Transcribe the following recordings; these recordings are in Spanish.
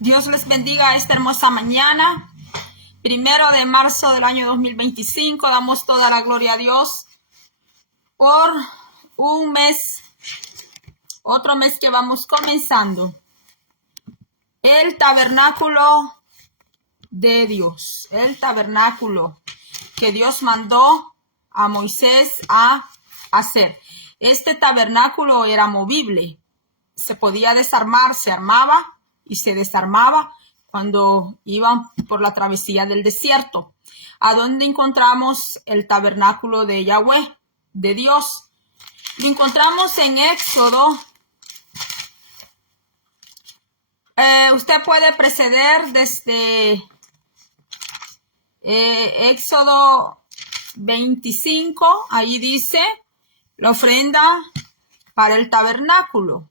Dios les bendiga esta hermosa mañana. 1 de marzo del año 2025. Damos toda la gloria a Dios por un mes, otro mes que vamos comenzando. El tabernáculo de Dios. El tabernáculo que Dios mandó a Moisés a hacer. Este tabernáculo era movible. Se podía desarmar, se armaba y se desarmaba cuando iban por la travesía del desierto. ¿A dónde encontramos el tabernáculo de Yahweh, de Dios? Lo encontramos en Éxodo. Usted puede preceder desde Éxodo 25. Ahí dice la ofrenda para el tabernáculo.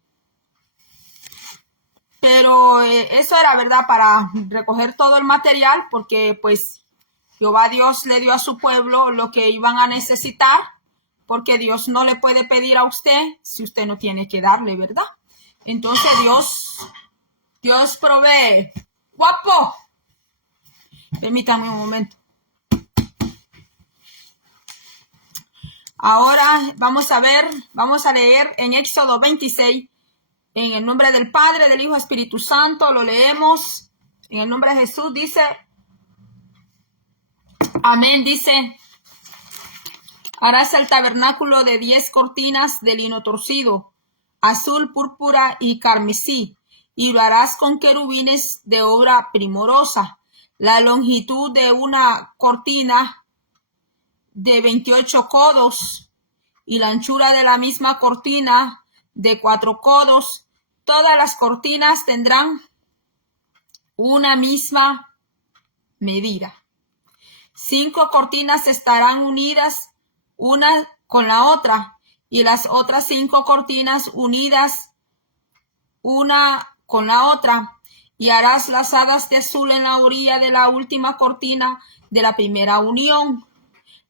Pero eso era, ¿verdad?, para recoger todo el material, porque pues Jehová Dios le dio a su pueblo lo que iban a necesitar, porque Dios no le puede pedir a usted si usted no tiene que darle, ¿verdad? Entonces Dios provee. ¡Guapo! Permítame un momento. Ahora vamos a leer en Éxodo 26. En el nombre del Padre, del Hijo, Espíritu Santo, lo leemos. En el nombre de Jesús dice, amén, dice, harás el tabernáculo de 10 cortinas de lino torcido, azul, púrpura y carmesí, y lo harás con querubines de obra primorosa. La longitud de una cortina de 28 codos y la anchura de la misma cortina de 4 codos. Todas las cortinas tendrán una misma medida. 5 cortinas estarán unidas una con la otra y las otras 5 cortinas unidas una con la otra. Y harás lazadas de azul en la orilla de la última cortina de la primera unión.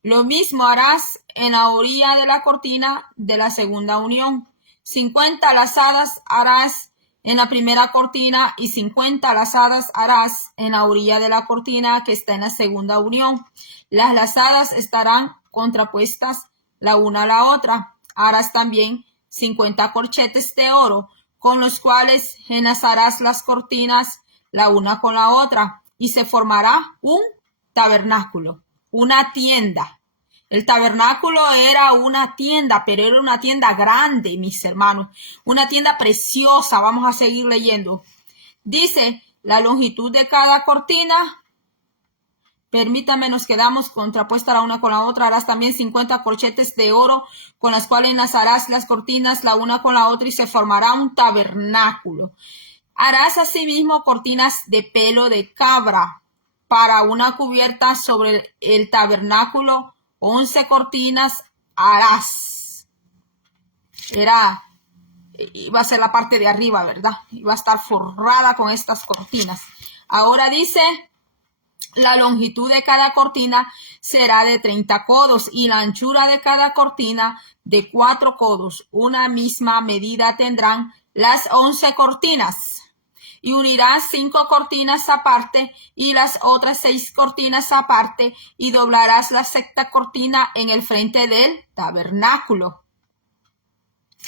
Lo mismo harás en la orilla de la cortina de la segunda unión. 50 lazadas harás en la primera cortina y 50 lazadas harás en la orilla de la cortina que está en la segunda unión. Las lazadas estarán contrapuestas la una a la otra. Harás también 50 corchetes de oro con los cuales enlazarás las cortinas la una con la otra y se formará un tabernáculo, una tienda. El tabernáculo era una tienda, pero era una tienda grande, mis hermanos. Una tienda preciosa. Vamos a seguir leyendo. Dice, la longitud de cada cortina. Permítame, nos quedamos contrapuesta la una con la otra. Harás también 50 corchetes de oro con las cuales enlazarás las cortinas la una con la otra y se formará un tabernáculo. Harás asimismo cortinas de pelo de cabra para una cubierta sobre el tabernáculo. 11 cortinas harás. Iba a ser la parte de arriba, ¿verdad? Iba a estar forrada con estas cortinas. Ahora dice, la longitud de cada cortina será de 30 codos y la anchura de cada cortina de 4 codos. Una misma medida tendrán las 11 cortinas. Y unirás 5 cortinas aparte y las otras 6 cortinas aparte y doblarás la sexta cortina en el frente del tabernáculo.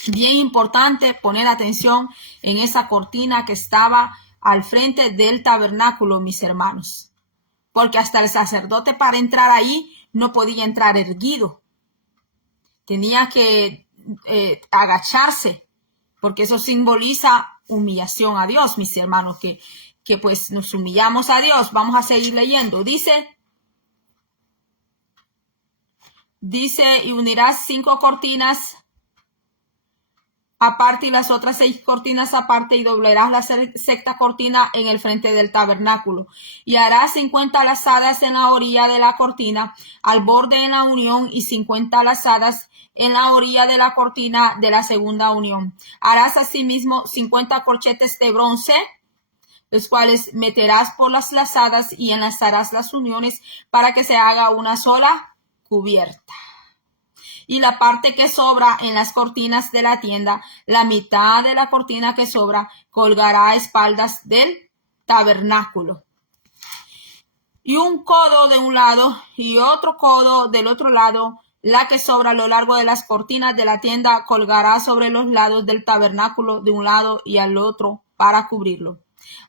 Bien importante poner atención en esa cortina que estaba al frente del tabernáculo, mis hermanos. Porque hasta el sacerdote para entrar ahí no podía entrar erguido. Tenía que agacharse, porque eso simboliza humillación a Dios, mis hermanos, que pues nos humillamos a Dios. Vamos a seguir leyendo. Dice, y unirás 5 cortinas aparte y las otras 6 cortinas aparte y doblarás la sexta cortina en el frente del tabernáculo. Y harás 50 lazadas en la orilla de la cortina, al borde en la unión, y 50 lazadas en la orilla de la cortina de la segunda unión. Harás asimismo 50 corchetes de bronce, los cuales meterás por las lazadas y enlazarás las uniones para que se haga una sola cubierta. Y la parte que sobra en las cortinas de la tienda, la mitad de la cortina que sobra, colgará a espaldas del tabernáculo. Y un codo de un lado y otro codo del otro lado, la que sobra a lo largo de las cortinas de la tienda colgará sobre los lados del tabernáculo de un lado y al otro para cubrirlo.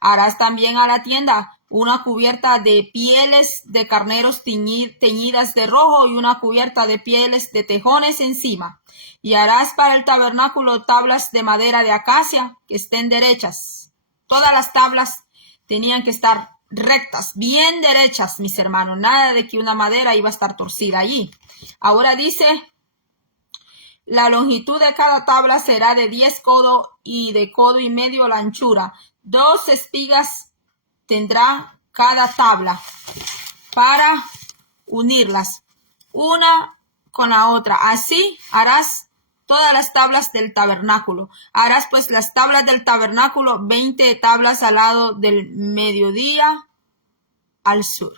Harás también a la tienda una cubierta de pieles de carneros teñidas de rojo y una cubierta de pieles de tejones encima. Y harás para el tabernáculo tablas de madera de acacia que estén derechas. Todas las tablas tenían que estar rectas, bien derechas, mis hermanos. Nada de que una madera iba a estar torcida allí. Ahora dice, la longitud de cada tabla será de 10 codos y de codo y medio la anchura. 2 espigas tendrá cada tabla para unirlas una con la otra. Así harás todas las tablas del tabernáculo. Harás pues las tablas del tabernáculo, 20 tablas al lado del mediodía al sur.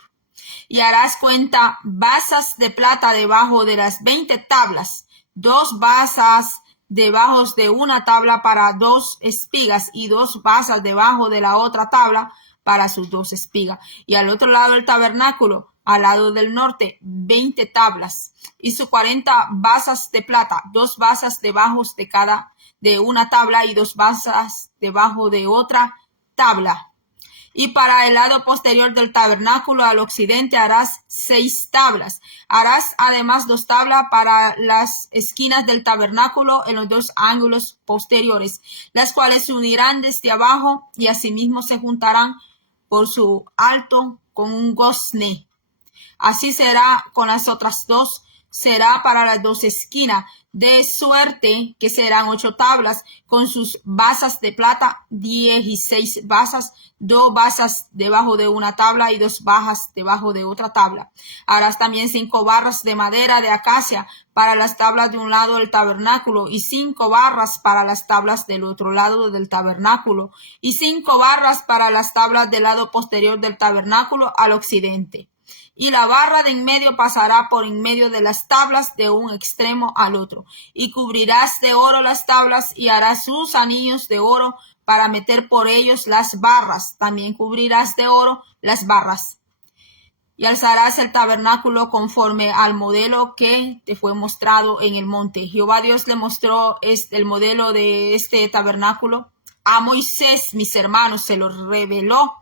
Y harás cuenta basas de plata debajo de las 20 tablas, 2 basas debajo de una tabla para 2 espigas y 2 basas debajo de la otra tabla para sus 2 espigas. Y al otro lado del tabernáculo, al lado del norte, 20 tablas. Hizo 40 basas de plata, 2 basas debajo de una tabla y 2 basas debajo de otra tabla. Y para el lado posterior del tabernáculo al occidente harás 6 tablas. Harás además 2 tablas para las esquinas del tabernáculo en los 2 ángulos posteriores, las cuales se unirán desde abajo y asimismo se juntarán por su alto con un gozne. Así será con las otras 2. Será para las 2 esquinas, de suerte que serán 8 tablas con sus basas de plata, 16 basas, 2 basas debajo de una tabla y 2 basas debajo de otra tabla. Harás también 5 barras de madera de acacia para las tablas de un lado del tabernáculo y 5 barras para las tablas del otro lado del tabernáculo y 5 barras para las tablas del lado posterior del tabernáculo al occidente. Y la barra de en medio pasará por en medio de las tablas de un extremo al otro. Y cubrirás de oro las tablas y harás sus anillos de oro para meter por ellos las barras. También cubrirás de oro las barras. Y alzarás el tabernáculo conforme al modelo que te fue mostrado en el monte. Jehová Dios le mostró el modelo de este tabernáculo a Moisés, mis hermanos, se lo reveló.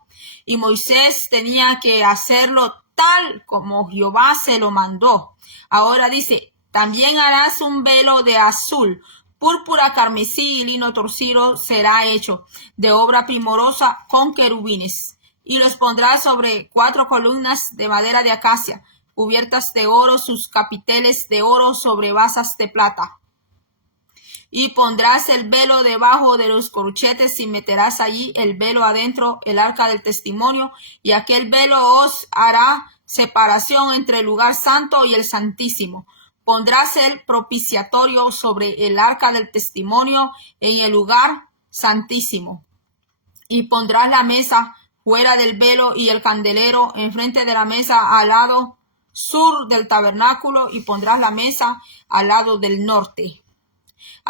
Y Moisés tenía que hacerlo tal como Jehová se lo mandó. Ahora dice, también harás un velo de azul, púrpura, carmesí y lino torcido será hecho de obra primorosa con querubines. Y los pondrás sobre 4 columnas de madera de acacia, cubiertas de oro, sus capiteles de oro sobre basas de plata. Y pondrás el velo debajo de los corchetes y meterás allí el velo adentro, el arca del testimonio, y aquel velo os hará separación entre el lugar santo y el santísimo. Pondrás el propiciatorio sobre el arca del testimonio en el lugar santísimo. Y pondrás la mesa fuera del velo y el candelero enfrente de la mesa al lado sur del tabernáculo y pondrás la mesa al lado del norte.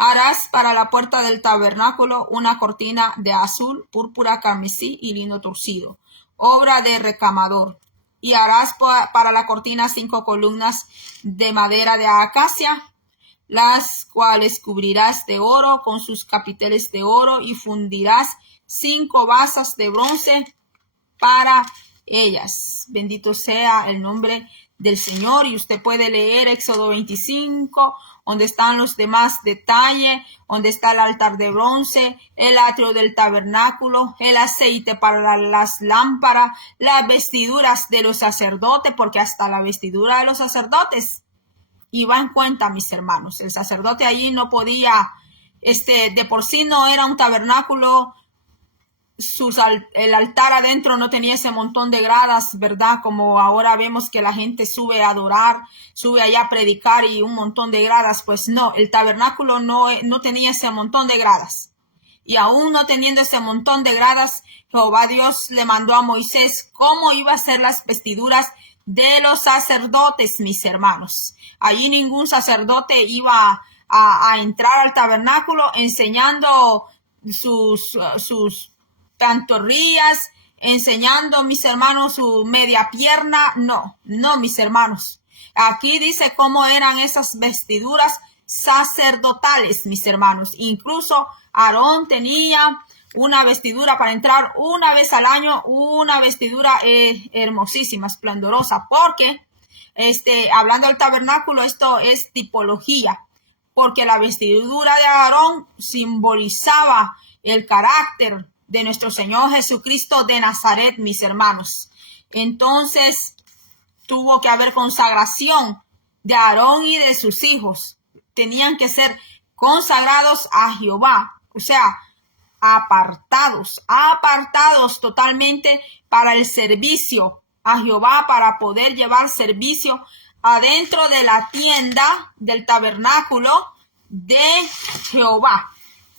Harás para la puerta del tabernáculo una cortina de azul, púrpura, carmesí y lino torcido, obra de recamador. Y harás para la cortina 5 columnas de madera de acacia, las cuales cubrirás de oro con sus capiteles de oro y fundirás 5 basas de bronce para ellas. Bendito sea el nombre del Señor. Y usted puede leer Éxodo 25, donde están los demás detalles, donde está el altar de bronce, el atrio del tabernáculo, el aceite para las lámparas, las vestiduras de los sacerdotes, porque hasta la vestidura de los sacerdotes iba en cuenta, mis hermanos. El sacerdote allí no podía, de por sí no era un tabernáculo, el altar adentro no tenía ese montón de gradas, ¿verdad? Como ahora vemos que la gente sube a adorar, sube allá a predicar y un montón de gradas. Pues no, el tabernáculo no tenía ese montón de gradas. Y aún no teniendo ese montón de gradas, Jehová Dios le mandó a Moisés cómo iba a ser las vestiduras de los sacerdotes, mis hermanos. Allí ningún sacerdote iba a entrar al tabernáculo enseñando sus pantorrillas enseñando, mis hermanos, su media pierna. No, no, mis hermanos. Aquí dice cómo eran esas vestiduras sacerdotales, mis hermanos. Incluso Aarón tenía una vestidura para entrar una vez al año, una vestidura hermosísima, esplendorosa, porque hablando del tabernáculo, esto es tipología, porque la vestidura de Aarón simbolizaba el carácter de nuestro Señor Jesucristo de Nazaret, mis hermanos. Entonces tuvo que haber consagración de Aarón y de sus hijos. Tenían que ser consagrados a Jehová, o sea, apartados totalmente para el servicio a Jehová, para poder llevar servicio adentro de la tienda del tabernáculo de Jehová.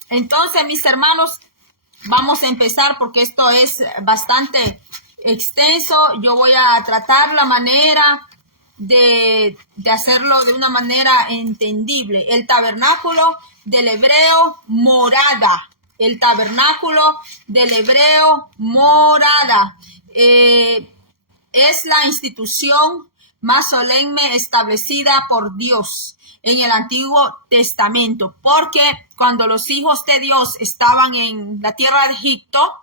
Entonces, mis hermanos, vamos a empezar porque esto es bastante extenso. Yo voy a tratar la manera de hacerlo de una manera entendible. El tabernáculo del hebreo, morada. El tabernáculo del hebreo, morada. Es la institución más solemne establecida por Dios en el Antiguo Testamento, porque cuando los hijos de Dios estaban en la tierra de Egipto,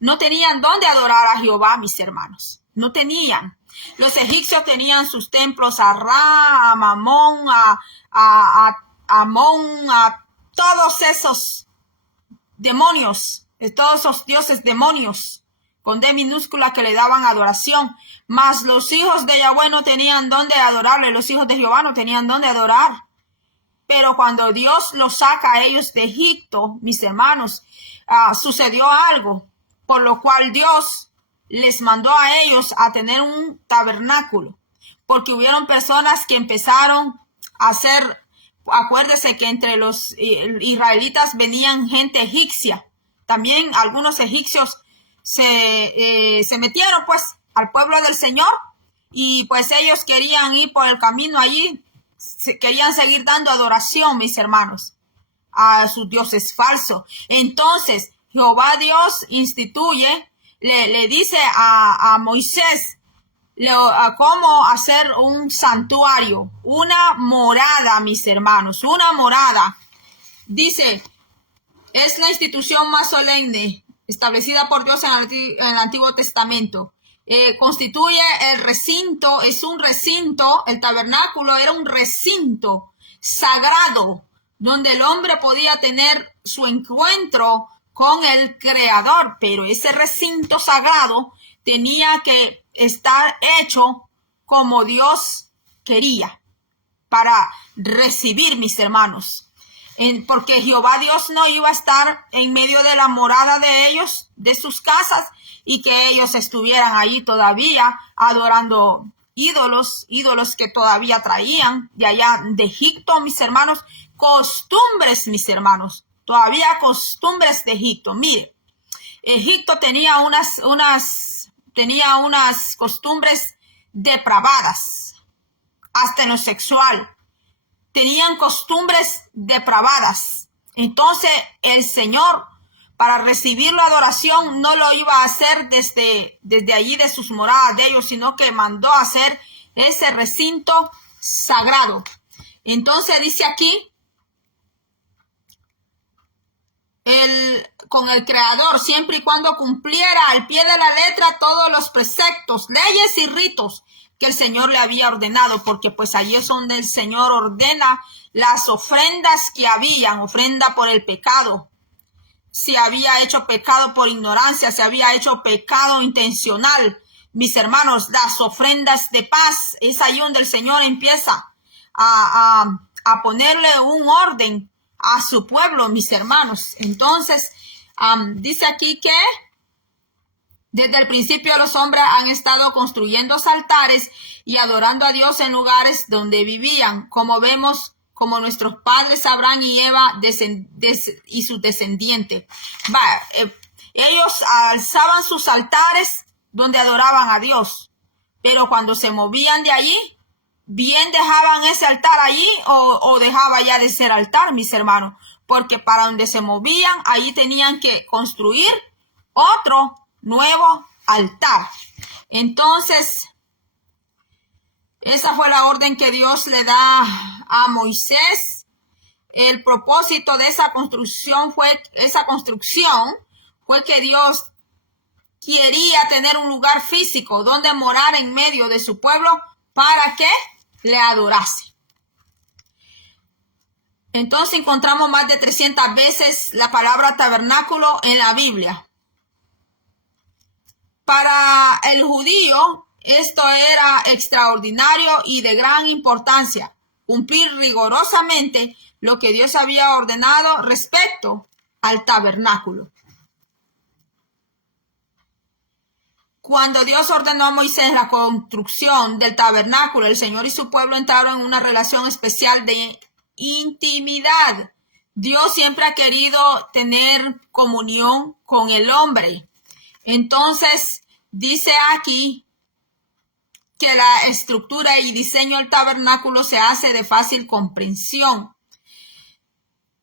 no tenían dónde adorar a Jehová, mis hermanos. No tenían. Los egipcios tenían sus templos a Ra, a Mamón, a Amón, a todos esos demonios, todos esos dioses demonios con D minúscula que le daban adoración. Mas los hijos de Yahweh no tenían dónde adorarle, los hijos de Jehová no tenían dónde adorar. Pero cuando Dios los saca a ellos de Egipto, mis hermanos, sucedió algo, por lo cual Dios les mandó a ellos a tener un tabernáculo, porque hubieron personas que empezaron a hacer, acuérdese que entre los israelitas venían gente egipcia, también algunos egipcios se metieron pues al pueblo del Señor y pues ellos querían ir por el camino allí, querían seguir dando adoración, mis hermanos, a sus dioses falsos. Entonces Jehová Dios instituye, le dice a Moisés cómo hacer un santuario, una morada, mis hermanos, una morada. Dice, es la institución más solemne establecida por Dios en el Antiguo Testamento. Constituye el recinto, es un recinto, el tabernáculo era un recinto sagrado donde el hombre podía tener su encuentro con el Creador, pero ese recinto sagrado tenía que estar hecho como Dios quería para recibir, mis hermanos. Porque Jehová Dios no iba a estar en medio de la morada de ellos, de sus casas, y que ellos estuvieran ahí todavía adorando ídolos que todavía traían de allá de Egipto, mis hermanos, costumbres, mis hermanos, todavía costumbres de Egipto. Mire, Egipto tenía unas costumbres depravadas, hasta en lo sexual. Tenían costumbres depravadas. Entonces el Señor, para recibir la adoración, no lo iba a hacer desde allí de sus moradas de ellos, sino que mandó a hacer ese recinto sagrado. Entonces dice aquí, con el Creador, siempre y cuando cumpliera al pie de la letra todos los preceptos, leyes y ritos que el Señor le había ordenado, porque pues allí es donde el Señor ordena las ofrendas que habían, ofrenda por el pecado, si había hecho pecado por ignorancia, si había hecho pecado intencional, mis hermanos, las ofrendas de paz, es ahí donde el Señor empieza a ponerle un orden a su pueblo, mis hermanos. Entonces, dice aquí que desde el principio los hombres han estado construyendo altares y adorando a Dios en lugares donde vivían, como vemos, como nuestros padres Abraham y Eva y sus descendientes. Ellos alzaban sus altares donde adoraban a Dios, pero cuando se movían de allí, bien dejaban ese altar allí o dejaba ya de ser altar, mis hermanos, porque para donde se movían, allí tenían que construir otro nuevo altar. Entonces, esa fue la orden que Dios le da a Moisés. El propósito de esa construcción fue que Dios quería tener un lugar físico donde morar en medio de su pueblo para que le adorase. Entonces encontramos más de 300 veces la palabra tabernáculo en la Biblia. Para el judío, esto era extraordinario y de gran importancia, cumplir rigurosamente lo que Dios había ordenado respecto al tabernáculo. Cuando Dios ordenó a Moisés la construcción del tabernáculo, el Señor y su pueblo entraron en una relación especial de intimidad. Dios siempre ha querido tener comunión con el hombre. Entonces, dice aquí que la estructura y diseño del tabernáculo se hace de fácil comprensión.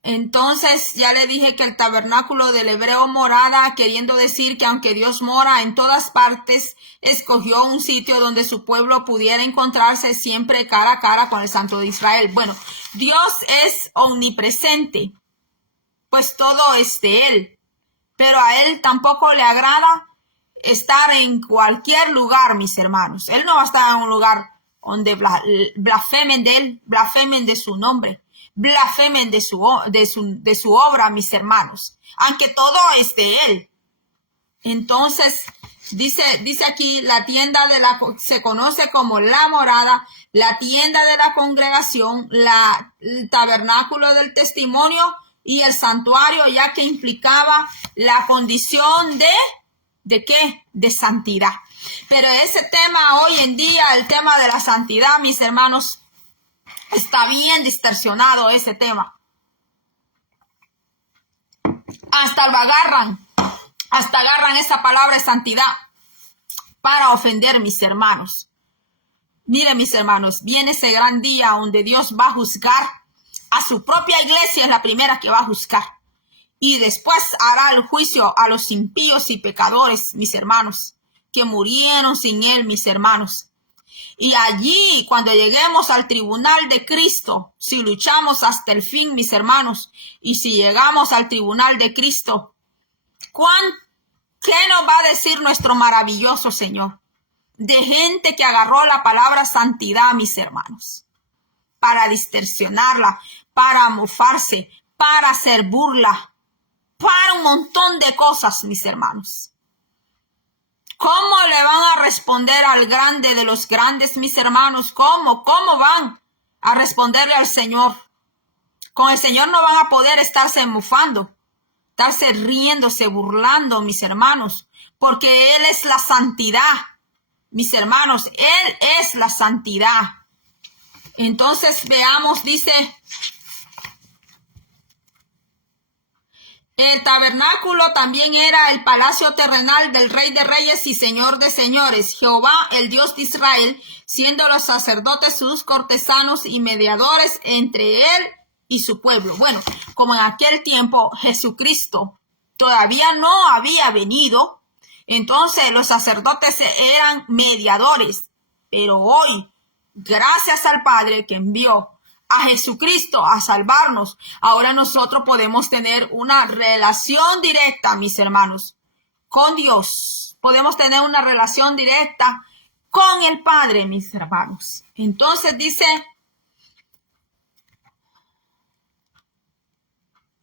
Entonces, ya le dije que el tabernáculo del hebreo morada, queriendo decir que aunque Dios mora en todas partes, escogió un sitio donde su pueblo pudiera encontrarse siempre cara a cara con el Santo de Israel. Bueno, Dios es omnipresente, pues todo es de Él, pero a Él tampoco le agrada estar en cualquier lugar, mis hermanos. Él no va a estar en un lugar donde blasfemen de Él, blasfemen de su nombre, blasfemen de su obra, mis hermanos, aunque todo es de Él. Entonces, dice aquí, la tienda se conoce como la morada, la tienda de la congregación, el tabernáculo del testimonio y el santuario, ya que implicaba la condición ¿de qué? De santidad. Pero ese tema hoy en día, el tema de la santidad, mis hermanos, está bien distorsionado ese tema. Hasta agarran esa palabra de santidad para ofender, mis hermanos. Miren, mis hermanos, viene ese gran día donde Dios va a juzgar a su propia iglesia, es la primera que va a juzgar. Y después hará el juicio a los impíos y pecadores, mis hermanos, que murieron sin Él, mis hermanos. Y allí, cuando lleguemos al tribunal de Cristo, si luchamos hasta el fin, mis hermanos, y si llegamos al tribunal de Cristo, ¿qué nos va a decir nuestro maravilloso Señor? De gente que agarró la palabra santidad, mis hermanos, para distorsionarla, para mofarse, para hacer burla, para un montón de cosas, mis hermanos. ¿Cómo le van a responder al grande de los grandes, mis hermanos? ¿Cómo van a responderle al Señor? Con el Señor no van a poder estarse mofando, estarse riéndose, burlando, mis hermanos, porque Él es la santidad, mis hermanos, Él es la santidad. Entonces veamos, dice, el tabernáculo también era el palacio terrenal del Rey de Reyes y Señor de Señores, Jehová, el Dios de Israel, siendo los sacerdotes sus cortesanos y mediadores entre Él y su pueblo. Bueno, como en aquel tiempo Jesucristo todavía no había venido, entonces los sacerdotes eran mediadores. Pero hoy, gracias al Padre que envió a Jesucristo a salvarnos, ahora nosotros podemos tener una relación directa, mis hermanos, con Dios. Podemos tener una relación directa con el Padre, mis hermanos. Entonces dice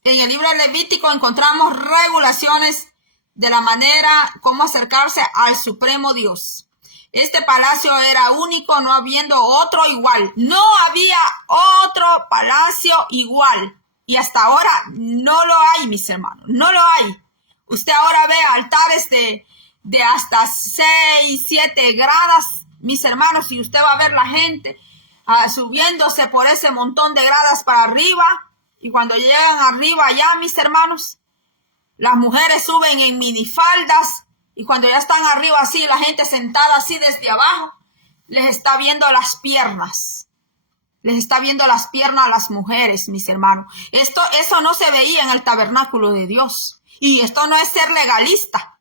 en el libro de Levítico, encontramos regulaciones de la manera cómo acercarse al Supremo Dios. Este palacio era único, no habiendo otro igual. No había otro palacio igual. Y hasta ahora no lo hay, mis hermanos. No lo hay. Usted ahora ve altares de hasta 6, 7 gradas, mis hermanos. Y usted va a ver la gente subiéndose por ese montón de gradas para arriba. Y cuando llegan arriba allá, mis hermanos, las mujeres suben en minifaldas. Y cuando ya están arriba así, la gente sentada así desde abajo, les está viendo las piernas. Les está viendo las piernas a las mujeres, mis hermanos. Eso no se veía en el tabernáculo de Dios. Y esto no es ser legalista.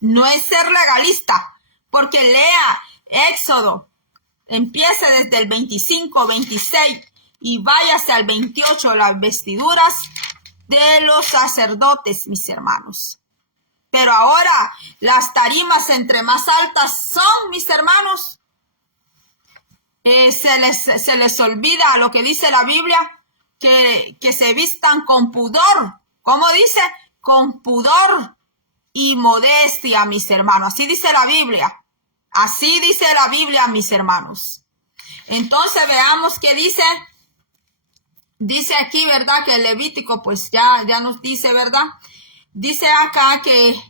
No es ser legalista, porque lea Éxodo, empiece desde el 25, 26 y váyase al 28, las vestiduras de los sacerdotes, mis hermanos. Pero ahora las tarimas entre más altas son, mis hermanos, se les olvida lo que dice la Biblia, que se vistan con pudor. ¿Cómo dice? Con pudor y modestia, mis hermanos. Así dice la Biblia. Así dice la Biblia, mis hermanos. Entonces veamos qué dice. Dice aquí, ¿verdad? Que el Levítico, pues ya nos dice, ¿verdad? Dice acá que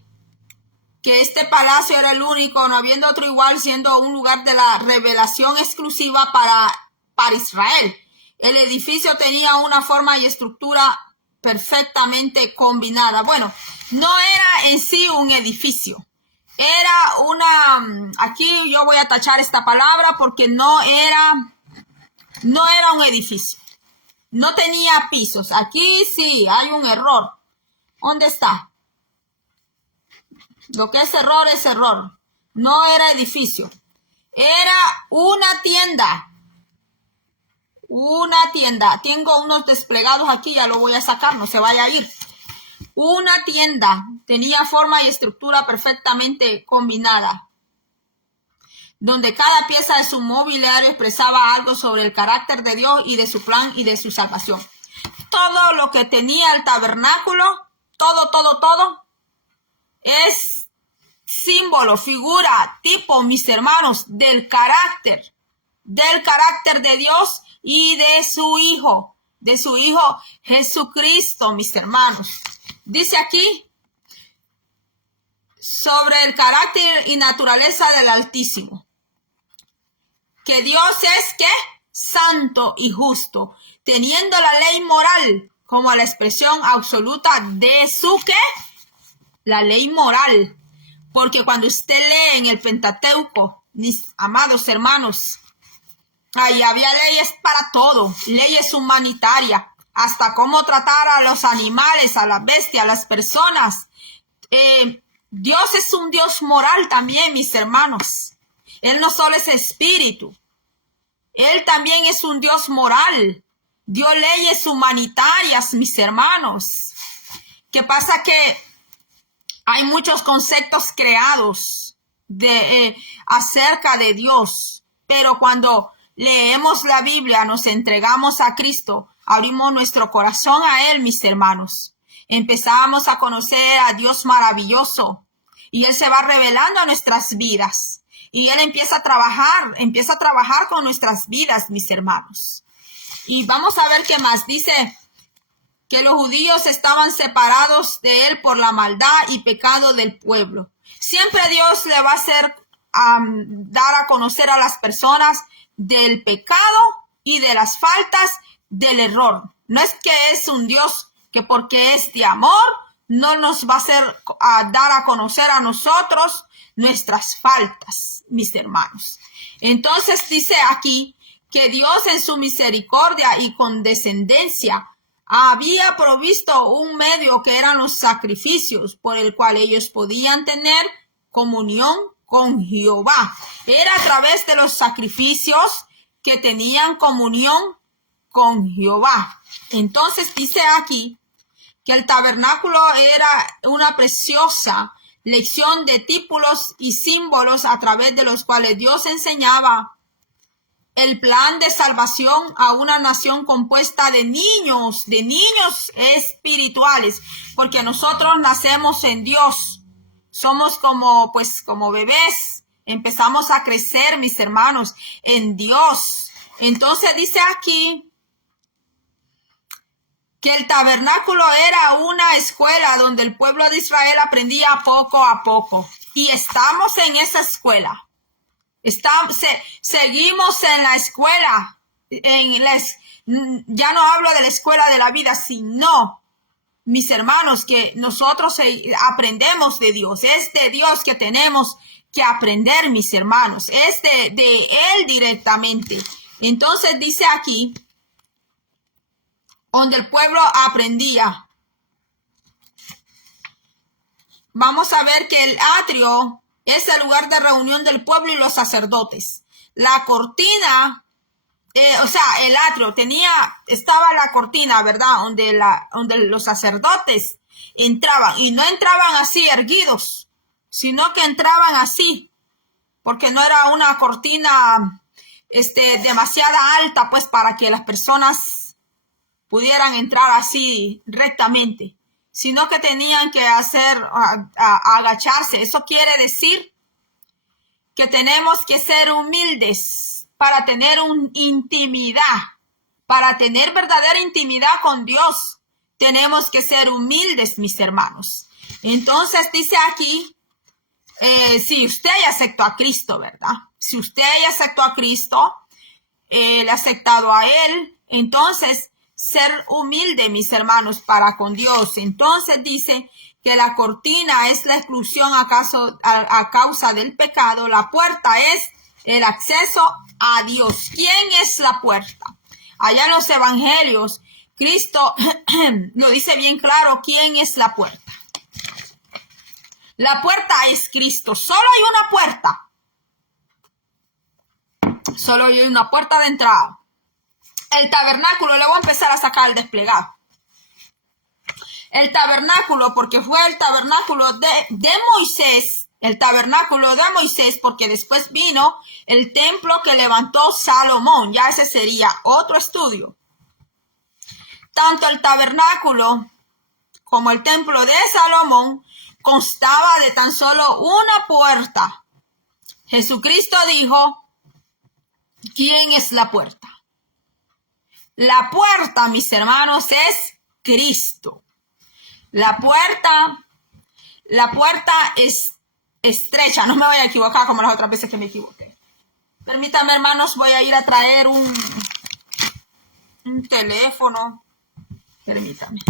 este palacio era el único, no habiendo otro igual, siendo un lugar de la revelación exclusiva para Israel. El edificio tenía una forma y estructura perfectamente combinada. Bueno, no era en sí un edificio. Era aquí yo voy a tachar esta palabra porque no era un edificio. No tenía pisos. Aquí sí hay un error. ¿Dónde está? Lo que es error. No era edificio. Era una tienda. Una tienda. Tengo unos desplegados aquí, ya lo voy a sacar, no se vaya a ir. Una tienda. Tenía forma y estructura perfectamente combinada, donde cada pieza de su mobiliario expresaba algo sobre el carácter de Dios y de su plan y de su salvación. Todo lo que tenía el tabernáculo, todo, es símbolo, figura, tipo, mis hermanos, del carácter de Dios y de su Hijo Jesucristo, mis hermanos. Dice aquí sobre el carácter y naturaleza del Altísimo, que Dios es, ¿qué? Santo y justo, teniendo la ley moral como la expresión absoluta de su, ¿qué? La ley moral. Porque cuando usted lee en el Pentateuco, mis amados hermanos, ahí había leyes para todo, leyes humanitarias, hasta cómo tratar a los animales, a las bestias, a las personas. Dios es un Dios moral también, mis hermanos. Él no solo es espíritu, Él también es un Dios moral. Dio leyes humanitarias, mis hermanos. ¿Qué pasa? Que hay muchos conceptos creados acerca de Dios, pero cuando leemos la Biblia, nos entregamos a Cristo, abrimos nuestro corazón a Él, mis hermanos. Empezamos a conocer a Dios maravilloso y Él se va revelando a nuestras vidas y Él empieza a trabajar con nuestras vidas, mis hermanos. Y vamos a ver qué más dice. Que los judíos estaban separados de Él por la maldad y pecado del pueblo. Siempre Dios le va a hacer dar a conocer a las personas del pecado y de las faltas del error. No es que es un Dios que porque es de amor no nos va a hacer dar a conocer a nosotros nuestras faltas, mis hermanos. Entonces dice aquí que Dios en su misericordia y condescendencia había provisto un medio que eran los sacrificios por el cual ellos podían tener comunión con Jehová. Era a través de los sacrificios que tenían comunión con Jehová. Entonces dice aquí que el tabernáculo era una preciosa lección de títulos y símbolos a través de los cuales Dios enseñaba el plan de salvación a una nación compuesta de niños espirituales, porque nosotros nacemos en Dios, somos como bebés, empezamos a crecer, mis hermanos, en Dios. Entonces dice aquí que el tabernáculo era una escuela donde el pueblo de Israel aprendía poco a poco, y estamos en esa escuela. Seguimos en la escuela, ya no hablo de la escuela de la vida, sino, mis hermanos, que nosotros aprendemos de Dios. Es de Dios que tenemos que aprender, mis hermanos. Es de Él directamente. Entonces dice aquí, donde el pueblo aprendía. vamos a ver que el atrio es el lugar de reunión del pueblo y los sacerdotes. La cortina, el atrio estaba la cortina, ¿verdad? Donde los sacerdotes entraban, y no entraban así erguidos, sino que entraban así, porque no era una cortina demasiada alta, pues, para que las personas pudieran entrar así rectamente, sino que tenían que agacharse. Eso quiere decir que tenemos que ser humildes para tener intimidad, para tener verdadera intimidad con Dios. Tenemos que ser humildes, mis hermanos. Entonces dice aquí, si usted ya aceptó a Cristo, ¿verdad? Si usted ya aceptó a Cristo, le ha aceptado a Él, entonces ser humilde, mis hermanos, para con Dios. Entonces dice que la cortina es la exclusión a causa del pecado. La puerta es el acceso a Dios. ¿Quién es la puerta? Allá en los evangelios, Cristo lo dice bien claro, ¿quién es la puerta? La puerta es Cristo. Solo hay una puerta. Solo hay una puerta de entrada. El tabernáculo, le voy a empezar a sacar el desplegado. El tabernáculo, porque fue el tabernáculo de Moisés, el tabernáculo de Moisés, porque después vino el templo que levantó Salomón. Ya ese sería otro estudio. Tanto el tabernáculo como el templo de Salomón constaba de tan solo una puerta. Jesucristo dijo, ¿quién es la puerta? La puerta, mis hermanos, es Cristo. La puerta es estrecha. No me voy a equivocar como las otras veces que me equivoqué. Permítanme, hermanos, voy a ir a traer un teléfono. Permítanme.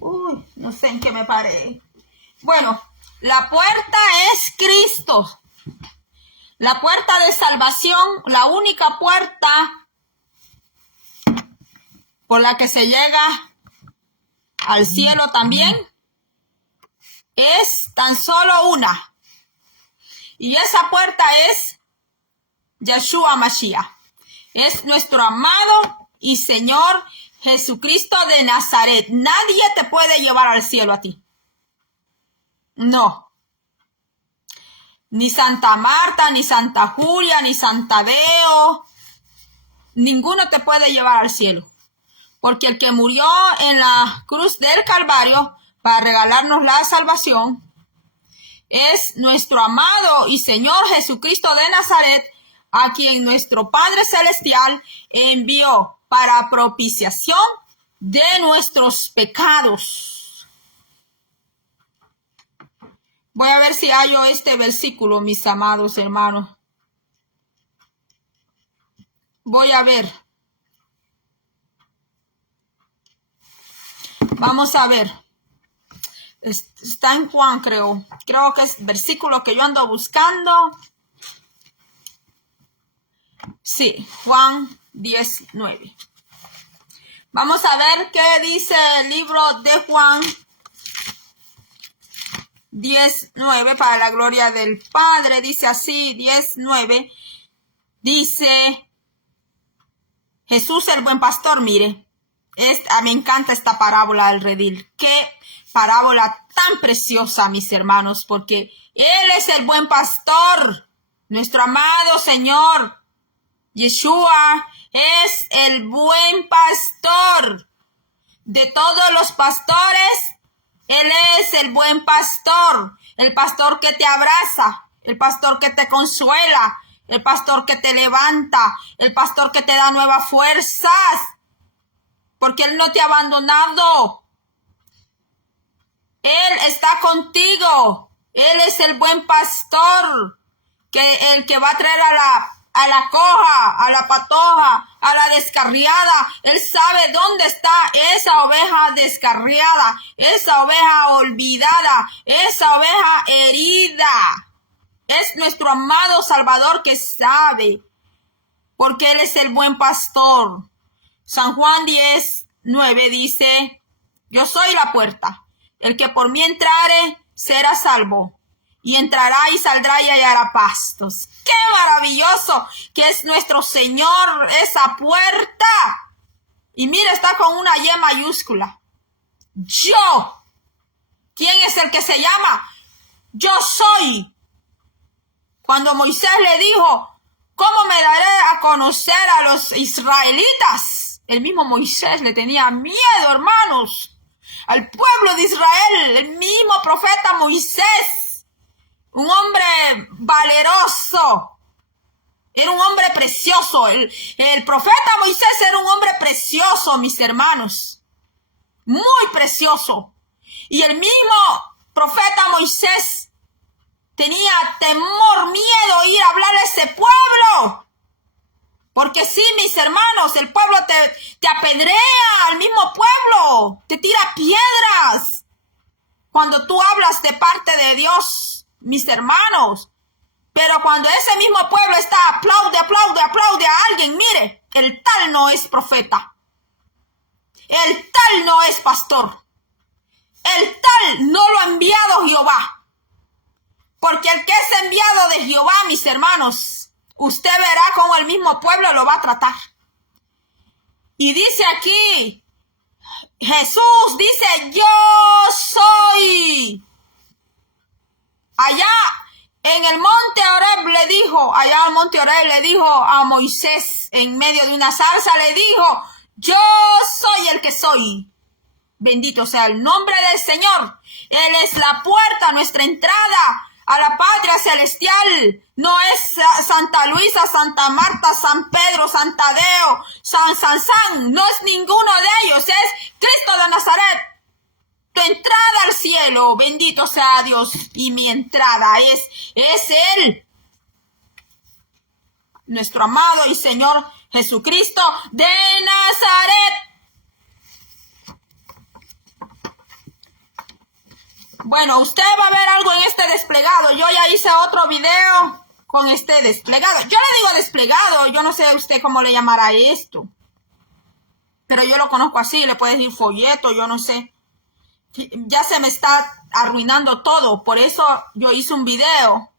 Uy, no sé en qué me paré. Bueno, la puerta es Cristo. La puerta de salvación, la única puerta por la que se llega al cielo también, es tan solo una. Y esa puerta es Yeshua Mashiach. Es nuestro amado y Señor Jesucristo de Nazaret. Nadie te puede llevar al cielo a ti. No. Ni Santa Marta, ni Santa Julia, ni Santa Deo. Ninguno te puede llevar al cielo. Porque el que murió en la cruz del Calvario para regalarnos la salvación es nuestro amado y Señor Jesucristo de Nazaret, a quien nuestro Padre Celestial envió para propiciación de nuestros pecados. Voy a ver si hallo este versículo, mis amados hermanos. Voy a ver. Vamos a ver. Está en Juan, creo. Creo que es el versículo que yo ando buscando. Sí, Juan 19. Vamos a ver qué dice el libro de Juan 19, para la gloria del Padre. Dice así, 19. Dice, Jesús el buen pastor, mire. Me encanta esta parábola del redil. Qué parábola tan preciosa, mis hermanos, porque Él es el buen pastor. Nuestro amado Señor Yeshua es el buen pastor. De todos los pastores, Él es el buen pastor. El pastor que te abraza, el pastor que te consuela, el pastor que te levanta, el pastor que te da nuevas fuerzas. Porque Él no te ha abandonado. Él está contigo. Él es el buen pastor. que el que va a traer a la coja, a la patoja, a la descarriada, Él sabe dónde está esa oveja descarriada, esa oveja olvidada, esa oveja herida. Es nuestro amado Salvador que sabe, porque Él es el buen pastor. San Juan 10:9 dice, yo soy la puerta. El que por mí entrare será salvo. Y entrará y saldrá y hallará pastos. ¡Qué maravilloso que es nuestro Señor, esa puerta! Y mira, está con una Y mayúscula. Yo. ¿Quién es el que se llama? Yo soy. Cuando Moisés le dijo, ¿cómo me daré a conocer a los israelitas? El mismo Moisés le tenía miedo, hermanos, al pueblo de Israel. El mismo profeta Moisés, un hombre valeroso, era un hombre precioso. El profeta Moisés era un hombre precioso, mis hermanos, muy precioso. Y el mismo profeta Moisés tenía temor, miedo ir a hablar a ese pueblo. Porque sí, mis hermanos, el pueblo te apedrea, al mismo pueblo, te tira piedras. Cuando tú hablas de parte de Dios, mis hermanos. Pero cuando ese mismo pueblo está, aplaude a alguien, mire, el tal no es profeta. El tal no es pastor. El tal no lo ha enviado Jehová. Porque el que es enviado de Jehová, mis hermanos, usted verá cómo el mismo pueblo lo va a tratar. Y dice aquí, Jesús dice, yo soy. Allá en el monte Horeb le dijo a Moisés, en medio de una zarza, le dijo, yo soy el que soy. Bendito sea el nombre del Señor. Él es la puerta, nuestra entrada a la patria celestial. No es Santa Luisa, Santa Marta, San Pedro, San Tadeo, San, no es ninguno de ellos, es Cristo de Nazaret. Tu entrada al cielo, bendito sea Dios, y mi entrada es Él, nuestro amado y Señor Jesucristo de Nazaret. Bueno, usted va a ver algo en este desplegado. Yo ya hice otro video con este desplegado. Yo le digo desplegado, yo no sé usted cómo le llamará esto. Pero yo lo conozco así, le puede decir folleto, yo no sé. Ya se me está arruinando todo, por eso yo hice un video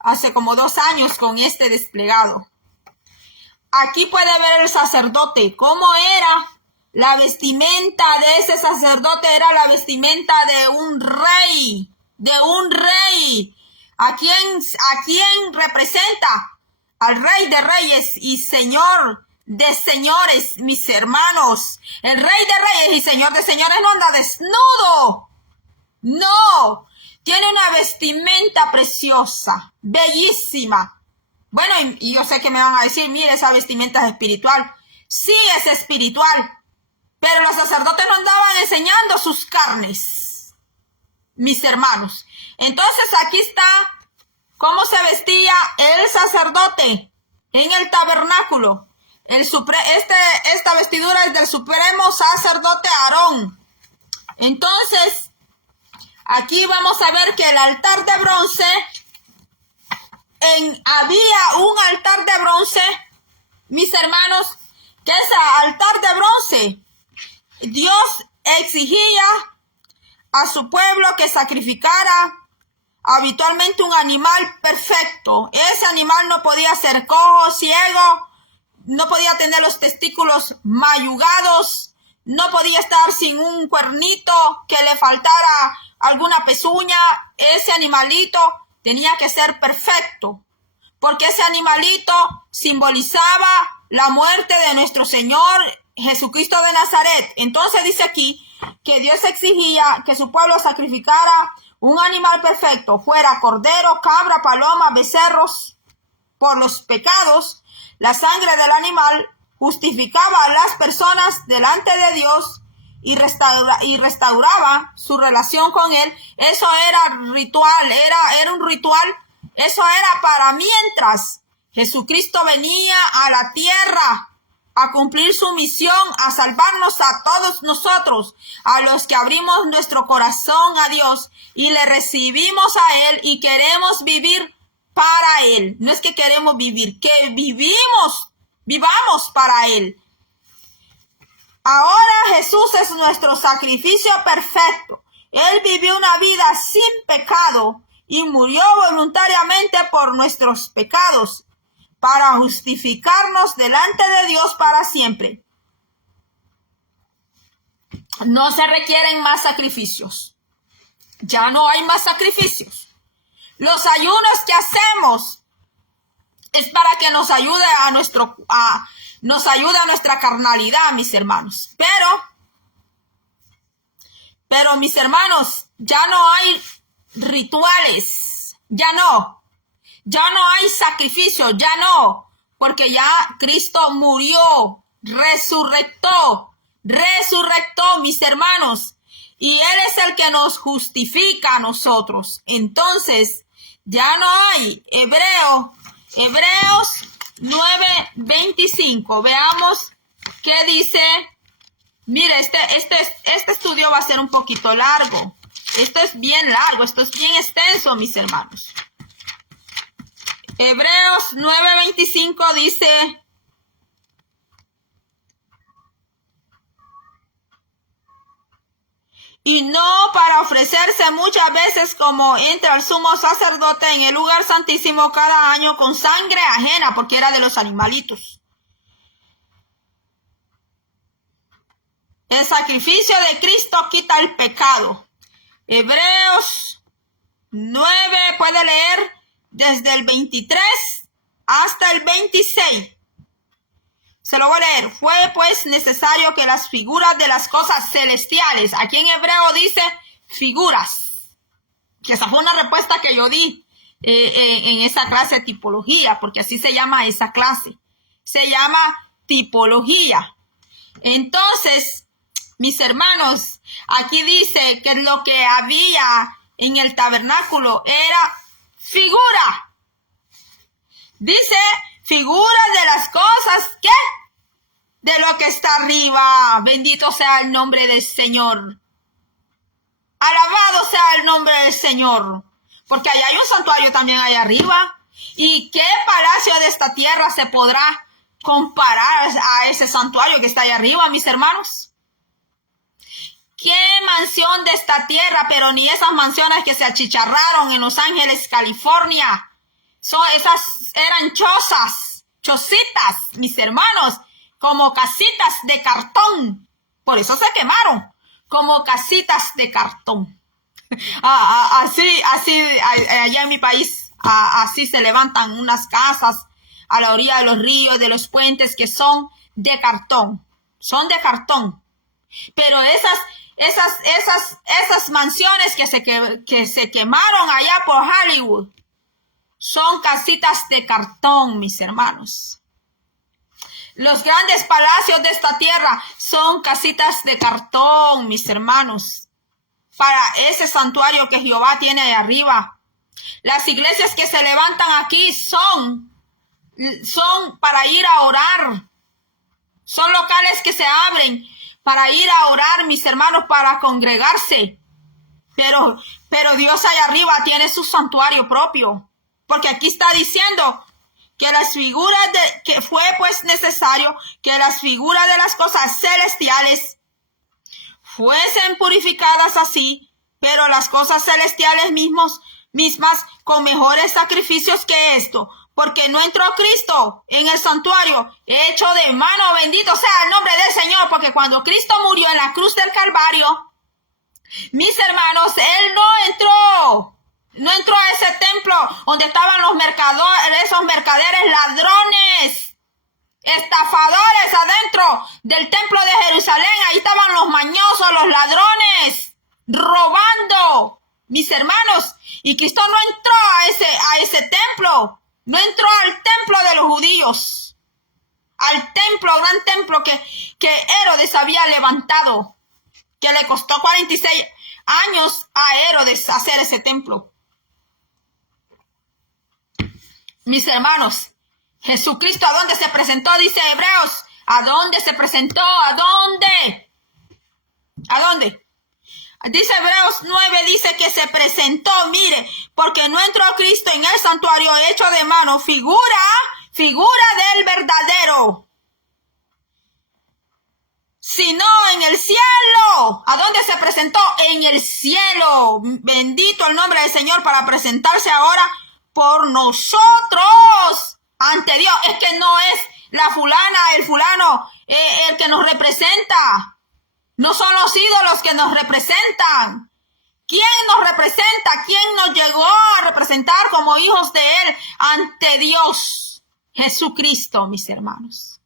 hace como 2 años con este desplegado. Aquí puede ver el sacerdote, cómo era. La vestimenta de ese sacerdote era la vestimenta de un rey, ¿A quién representa? Al Rey de Reyes y Señor de Señores, mis hermanos. El Rey de Reyes y Señor de Señores no anda desnudo. No, tiene una vestimenta preciosa, bellísima. Bueno, y yo sé que me van a decir, mire, esa vestimenta es espiritual. Sí, es espiritual. Pero los sacerdotes no andaban enseñando sus carnes, mis hermanos. Entonces aquí está cómo se vestía el sacerdote en el tabernáculo. Esta vestidura es del supremo sacerdote Aarón. Entonces, aquí vamos a ver que el altar de bronce, había un altar de bronce, mis hermanos, que ese altar de bronce, Dios exigía a su pueblo que sacrificara habitualmente un animal perfecto. Ese animal no podía ser cojo, ciego, no podía tener los testículos mayugados, no podía estar sin un cuernito, que le faltara alguna pezuña. Ese animalito tenía que ser perfecto, porque ese animalito simbolizaba la muerte de nuestro Señor Jesucristo de Nazaret. Entonces dice aquí que Dios exigía que su pueblo sacrificara un animal perfecto, fuera cordero, cabra, paloma, becerros, por los pecados. La sangre del animal justificaba a las personas delante de Dios y restauraba su relación con Él. Eso era ritual, era un ritual Eso era para mientras Jesucristo venía a la tierra a cumplir su misión, a salvarnos a todos nosotros, a los que abrimos nuestro corazón a Dios y le recibimos a Él y queremos vivir para Él. No es que queremos vivir, que vivamos para Él. Ahora Jesús es nuestro sacrificio perfecto. Él vivió una vida sin pecado y murió voluntariamente por nuestros pecados para justificarnos delante de Dios para siempre. No se requieren más sacrificios. Ya no hay más sacrificios. Los ayunos que hacemos es para que nos ayude a nuestra carnalidad, mis hermanos. Pero mis hermanos, ya no hay rituales. Ya no hay sacrificio, ya no, porque ya Cristo murió, resucitó, mis hermanos, y Él es el que nos justifica a nosotros. Entonces, ya no hay. Hebreos 9:25. Veamos qué dice. Mire, este estudio va a ser un poquito largo. Esto es bien largo, esto es bien extenso, mis hermanos. Hebreos 9:25 dice: y no para ofrecerse muchas veces como entra el sumo sacerdote en el lugar santísimo cada año con sangre ajena, porque era de los animalitos. El sacrificio de Cristo quita el pecado. Hebreos 9, puede leer desde el 23 hasta el 26. Se lo voy a leer. Fue pues necesario que las figuras de las cosas celestiales, aquí en hebreo dice figuras, que esa fue una respuesta que yo di en esa clase de tipología, porque así se llama esa clase. Se llama tipología. Entonces, mis hermanos, aquí dice que lo que había en el tabernáculo era figura. Dice figuras de las cosas que de lo que está arriba. Bendito sea el nombre del Señor. Alabado sea el nombre del Señor. Porque allá hay un santuario también allá arriba. ¿Y qué palacio de esta tierra se podrá comparar a ese santuario que está allá arriba, mis hermanos? ¿Qué mansión de esta tierra? Pero ni esas mansiones que se achicharraron en Los Ángeles, California. Esas eran chocitas, mis hermanos, como casitas de cartón. Por eso se quemaron, como casitas de cartón. Así, allá en mi país, así se levantan unas casas a la orilla de los ríos, de los puentes, que son de cartón. Son de cartón. Pero esas mansiones que se quemaron allá por Hollywood, son casitas de cartón, mis hermanos. Los grandes palacios de esta tierra son casitas de cartón, mis hermanos, para ese santuario que Jehová tiene ahí arriba. Las iglesias que se levantan aquí son para ir a orar. Son locales que se abren para ir a orar, mis hermanos, para congregarse. Pero Dios allá arriba tiene su santuario propio. Porque aquí está diciendo que las figuras que fue pues necesario que las figuras de las cosas celestiales fuesen purificadas así, pero las cosas celestiales mismas con mejores sacrificios que esto, porque no entró Cristo en el santuario hecho de mano. Bendito sea el nombre del Señor, porque cuando Cristo murió en la cruz del Calvario, mis hermanos, Él no entró a ese templo donde estaban esos mercaderes ladrones, estafadores adentro del templo de Jerusalén. Ahí estaban los mañosos, los ladrones, robando, mis hermanos. Y Cristo no entró a ese templo, no entró al templo de los judíos, al templo, gran templo que Herodes había levantado, que le costó 46 años a Herodes hacer ese templo. Mis hermanos, Jesucristo, ¿a dónde se presentó? Dice Hebreos. ¿A dónde se presentó? ¿A dónde? ¿A dónde? Dice Hebreos 9, dice que se presentó, mire, porque no entró Cristo en el santuario hecho de mano, figura del verdadero, sino en el cielo. ¿A dónde se presentó? En el cielo. Bendito el nombre del Señor, para presentarse ahora por nosotros ante Dios. Es que no es la fulana, el fulano, el que nos representa. No son los ídolos que nos representan. ¿Quién nos representa? ¿Quién nos llegó a representar como hijos de Él ante Dios? Jesucristo, mis hermanos.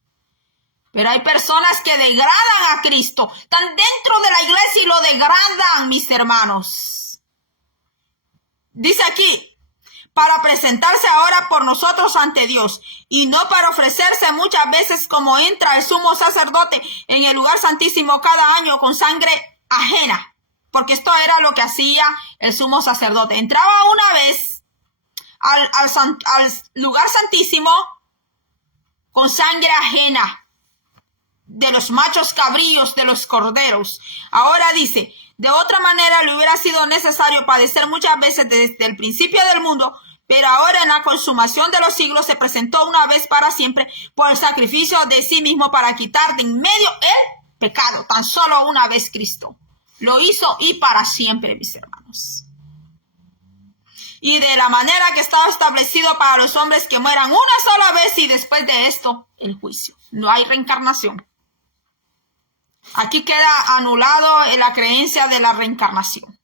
Pero hay personas que degradan a Cristo. Están dentro de la iglesia y lo degradan, mis hermanos. Dice aquí, para presentarse ahora por nosotros ante Dios, y no para ofrecerse muchas veces como entra el sumo sacerdote en el lugar santísimo cada año con sangre ajena, porque esto era lo que hacía el sumo sacerdote. Entraba una vez al lugar santísimo con sangre ajena de los machos cabríos, de los corderos. Ahora dice, de otra manera le hubiera sido necesario padecer muchas veces desde el principio del mundo, pero ahora en la consumación de los siglos se presentó una vez para siempre por el sacrificio de sí mismo para quitar de en medio el pecado. Tan solo una vez Cristo lo hizo y para siempre, mis hermanos. Y de la manera que estaba establecido para los hombres que mueran una sola vez y después de esto el juicio. No hay reencarnación. Aquí queda anulado la creencia de la reencarnación.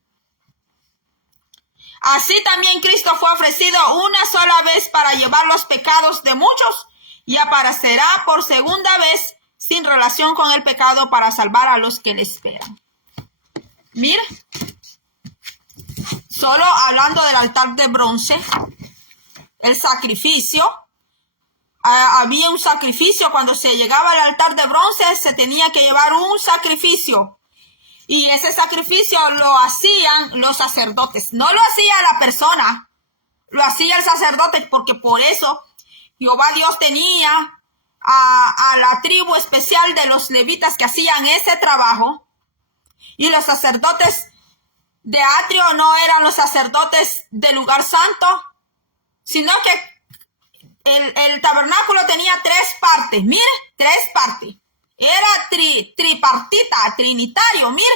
Así también Cristo fue ofrecido una sola vez para llevar los pecados de muchos y aparecerá por segunda vez sin relación con el pecado para salvar a los que le esperan. Mire, solo hablando del altar de bronce, el sacrificio, había un sacrificio. Cuando se llegaba al altar de bronce se tenía que llevar un sacrificio. Y ese sacrificio lo hacían los sacerdotes. No lo hacía la persona, lo hacía el sacerdote, porque por eso Jehová Dios tenía a la tribu especial de los levitas que hacían ese trabajo. Y los sacerdotes de atrio no eran los sacerdotes del lugar santo, sino que el tabernáculo tenía tres partes. Mire, tres partes. Era tripartita, trinitario, mire.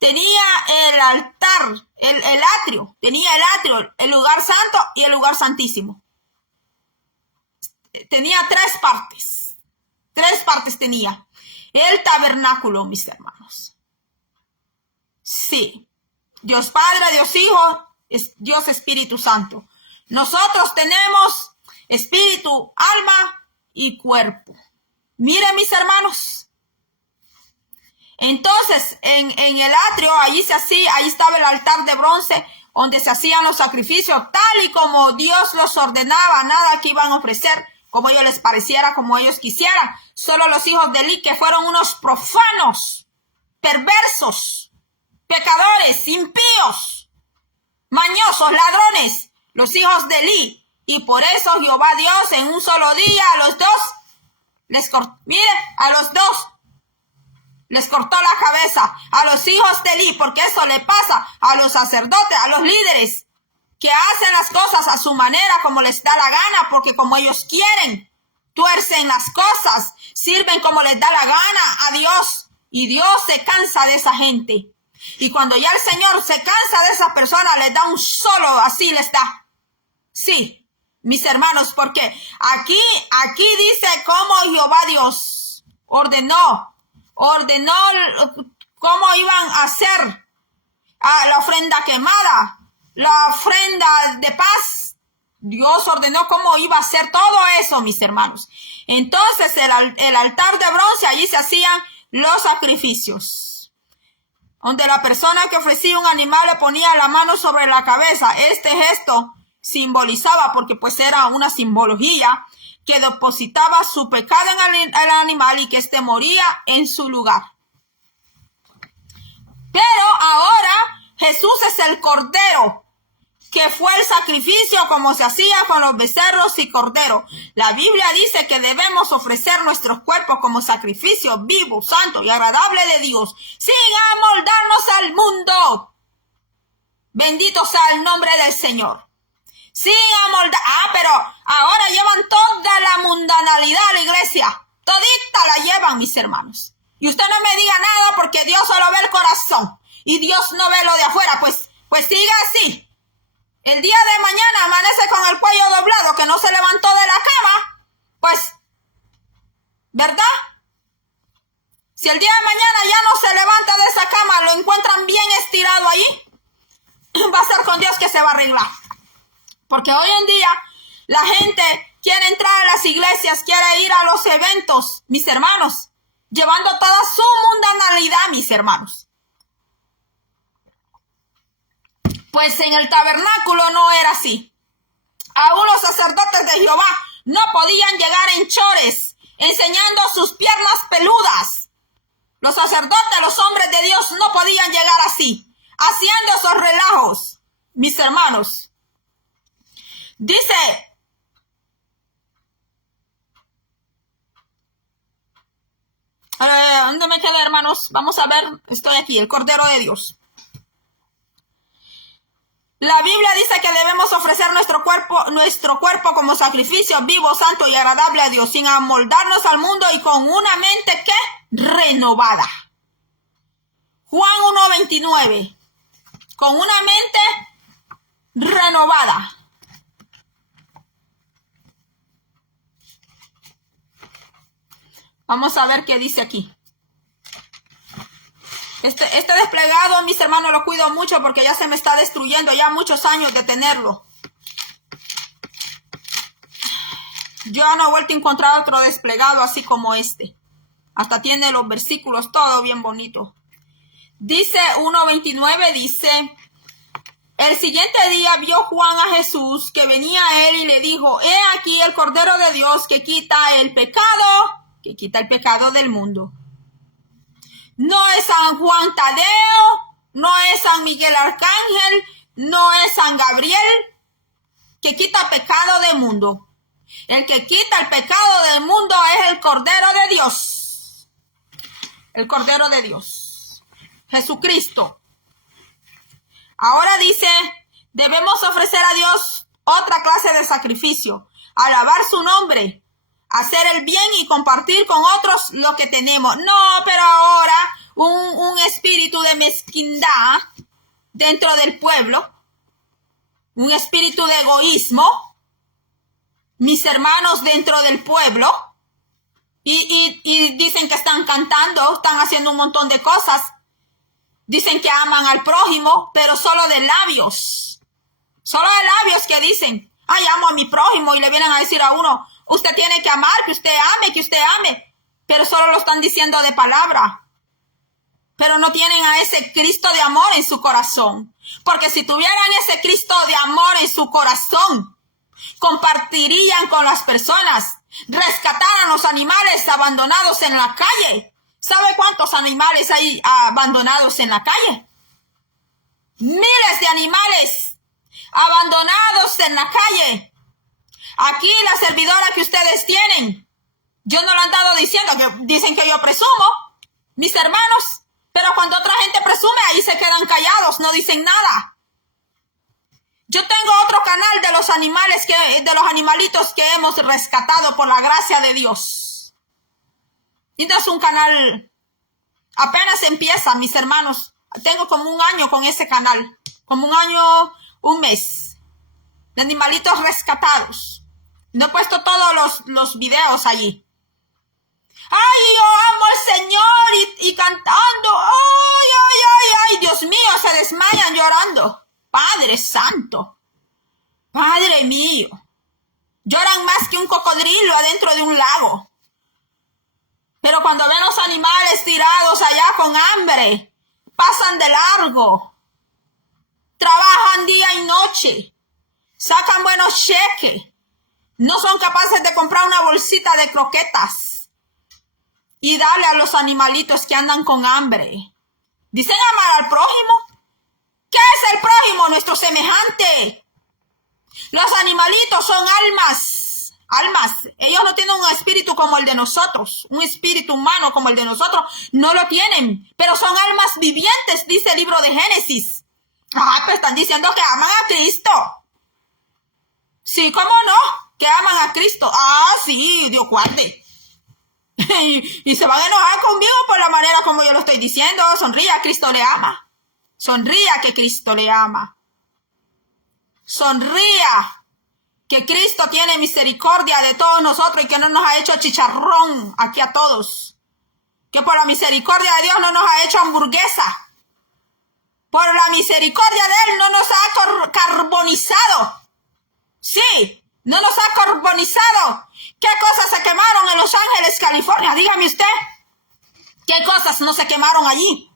Tenía el altar, el atrio, tenía el atrio, el lugar santo y el lugar santísimo. Tenía tres partes tenía. El tabernáculo, mis hermanos. Sí, Dios Padre, Dios Hijo, Dios Espíritu Santo. Nosotros tenemos espíritu, alma y cuerpo. Miren, mis hermanos. Entonces, en el atrio, allí estaba el altar de bronce, donde se hacían los sacrificios, tal y como Dios los ordenaba, nada que iban a ofrecer, como ellos les pareciera, como ellos quisieran. Solo los hijos de Eli, que fueron unos profanos, perversos, pecadores, impíos, mañosos, ladrones, los hijos de Eli. Y por eso Jehová Dios en un solo día a los dos les cortó la cabeza a los hijos de Eli, porque eso le pasa a los sacerdotes, a los líderes, que hacen las cosas a su manera, como les da la gana, porque como ellos quieren, tuercen las cosas, sirven como les da la gana a Dios, y Dios se cansa de esa gente. Y cuando ya el Señor se cansa de esa persona, les da un solo, así les da. Sí, mis hermanos, porque aquí dice cómo Jehová Dios ordenó cómo iban a hacer la ofrenda quemada, la ofrenda de paz. Dios ordenó cómo iba a hacer todo eso, mis hermanos. Entonces el altar de bronce, allí se hacían los sacrificios, donde la persona que ofrecía un animal le ponía la mano sobre la cabeza. Este gesto simbolizaba, porque pues era una simbología, que depositaba su pecado en el animal y que éste moría en su lugar. Pero ahora Jesús es el Cordero que fue el sacrificio como se hacía con los becerros y corderos. La Biblia dice que debemos ofrecer nuestros cuerpos como sacrificio vivo, santo y agradable de Dios, sin amoldarnos al mundo. Bendito sea el nombre del Señor. Sin amoldar. Pero ahora llevan toda la mundanalidad a la iglesia. Todita la llevan, mis hermanos. Y usted no me diga nada porque Dios solo ve el corazón. Y Dios no ve lo de afuera. Pues siga así. El día de mañana amanece con el cuello doblado, que no se levantó de la cama. Pues, ¿verdad? Si el día de mañana ya no se levanta de esa cama, lo encuentran bien estirado ahí, va a ser con Dios que se va a arreglar. Porque hoy en día la gente quiere entrar a las iglesias, quiere ir a los eventos, mis hermanos, llevando toda su mundanalidad, mis hermanos. Pues en el tabernáculo no era así. Aún los sacerdotes de Jehová no podían llegar en chores, enseñando sus piernas peludas. Los sacerdotes, los hombres de Dios, no podían llegar así, haciendo esos relajos, mis hermanos. Dice, ¿dónde me quedé, hermanos? Vamos a ver, estoy aquí, el Cordero de Dios. La Biblia dice que debemos ofrecer nuestro cuerpo como sacrificio vivo, santo y agradable a Dios, sin amoldarnos al mundo y con una mente ¿qué? Renovada. Juan 1:29. Con una mente renovada. Vamos a ver qué dice aquí. Este desplegado, mis hermanos, lo cuido mucho porque ya se me está destruyendo, ya muchos años de tenerlo. Yo no he vuelto a encontrar otro desplegado así como este. Hasta tiene los versículos, todo bien bonito. Dice 1:29, dice, el siguiente día vio Juan a Jesús que venía a él y le dijo, he aquí el Cordero de Dios que quita el pecado del mundo. No es San Juan Tadeo, no es San Miguel Arcángel, no es San Gabriel, que quita pecado del mundo. El que quita el pecado del mundo es el Cordero de Dios. El Cordero de Dios. Jesucristo. Ahora dice, debemos ofrecer a Dios otra clase de sacrificio, alabar su nombre, hacer el bien y compartir con otros lo que tenemos. No, pero ahora un espíritu de mezquindad dentro del pueblo, un espíritu de egoísmo, mis hermanos dentro del pueblo, y dicen que están cantando, están haciendo un montón de cosas, dicen que aman al prójimo, pero solo de labios que dicen, ay, amo a mi prójimo, y le vienen a decir a uno, usted tiene que amar, que usted ame, pero solo lo están diciendo de palabra. Pero no tienen a ese Cristo de amor en su corazón. Porque si tuvieran ese Cristo de amor en su corazón, compartirían con las personas, rescataran los animales abandonados en la calle. ¿Sabe cuántos animales hay abandonados en la calle? Miles de animales abandonados en la calle. Aquí la servidora que ustedes tienen, yo no lo han dado diciendo, que dicen que yo presumo, mis hermanos, pero cuando otra gente presume, ahí se quedan callados, no dicen nada. Yo tengo otro canal de los animales, de los animalitos que hemos rescatado por la gracia de Dios. Y no es un canal, apenas empieza, mis hermanos. Tengo como un año con ese canal, como un año, un mes, de animalitos rescatados. No he puesto todos los videos allí. Ay, yo amo al Señor y cantando. Ay, Dios mío, se desmayan llorando. Padre Santo. Padre mío. Lloran más que un cocodrilo adentro de un lago. Pero cuando ven los animales tirados allá con hambre, pasan de largo. Trabajan día y noche. Sacan buenos cheques. No son capaces de comprar una bolsita de croquetas y darle a los animalitos que andan con hambre. Dicen amar al prójimo. ¿Qué es el prójimo? Nuestro semejante. Los animalitos son almas. Almas. Ellos no tienen un espíritu como el de nosotros. Un espíritu humano como el de nosotros. No lo tienen. Pero son almas vivientes, dice el libro de Génesis. Pero están diciendo que aman a Cristo. Sí, ¿cómo no? Que aman a Cristo. Sí, Dios guarde. y se van a enojar conmigo por la manera como yo lo estoy diciendo. Sonría, Cristo le ama. Sonría que Cristo le ama. Sonría que Cristo tiene misericordia de todos nosotros y que no nos ha hecho chicharrón aquí a todos. Que por la misericordia de Dios no nos ha hecho hamburguesa. Por la misericordia de Él no nos ha carbonizado. Sí, no nos ha carbonizado. ¿Qué cosas se quemaron en Los Ángeles, California? Dígame usted. ¿Qué cosas no se quemaron allí?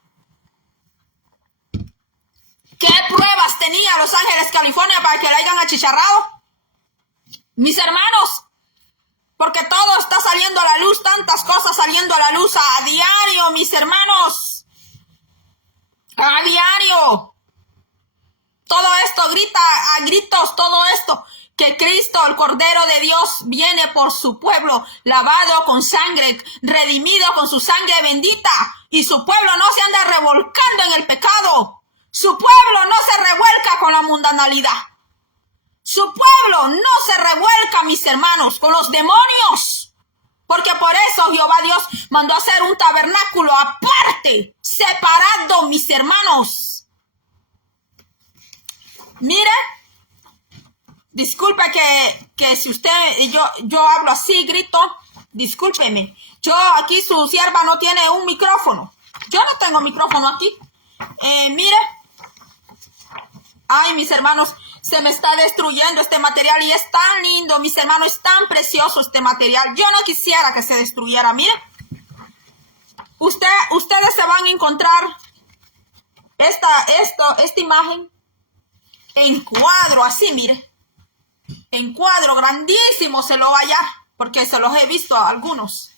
¿Qué pruebas tenía Los Ángeles, California para que la hayan achicharrado? Mis hermanos, porque todo está saliendo a la luz, tantas cosas saliendo a la luz a diario, mis hermanos. A diario. Todo esto grita a gritos, todo esto. Que Cristo, el Cordero de Dios, viene por su pueblo, lavado con sangre, redimido con su sangre bendita. Y su pueblo no se anda revolcando en el pecado. Su pueblo no se revuelca con la mundanalidad. Su pueblo no se revuelca, mis hermanos, con los demonios. Porque por eso Jehová Dios mandó hacer un tabernáculo aparte, separado, mis hermanos. Mire, disculpe que si usted, yo hablo así, grito, discúlpeme. Yo aquí, su sierva no tiene un micrófono. Yo no tengo micrófono aquí. Mire. Ay, mis hermanos, se me está destruyendo este material y es tan lindo, mis hermanos, es tan precioso este material. Yo no quisiera que se destruyera. Mire, ustedes se van a encontrar esta imagen en cuadro, así, mire. En cuadro grandísimo se lo va a hallar, porque se los he visto a algunos.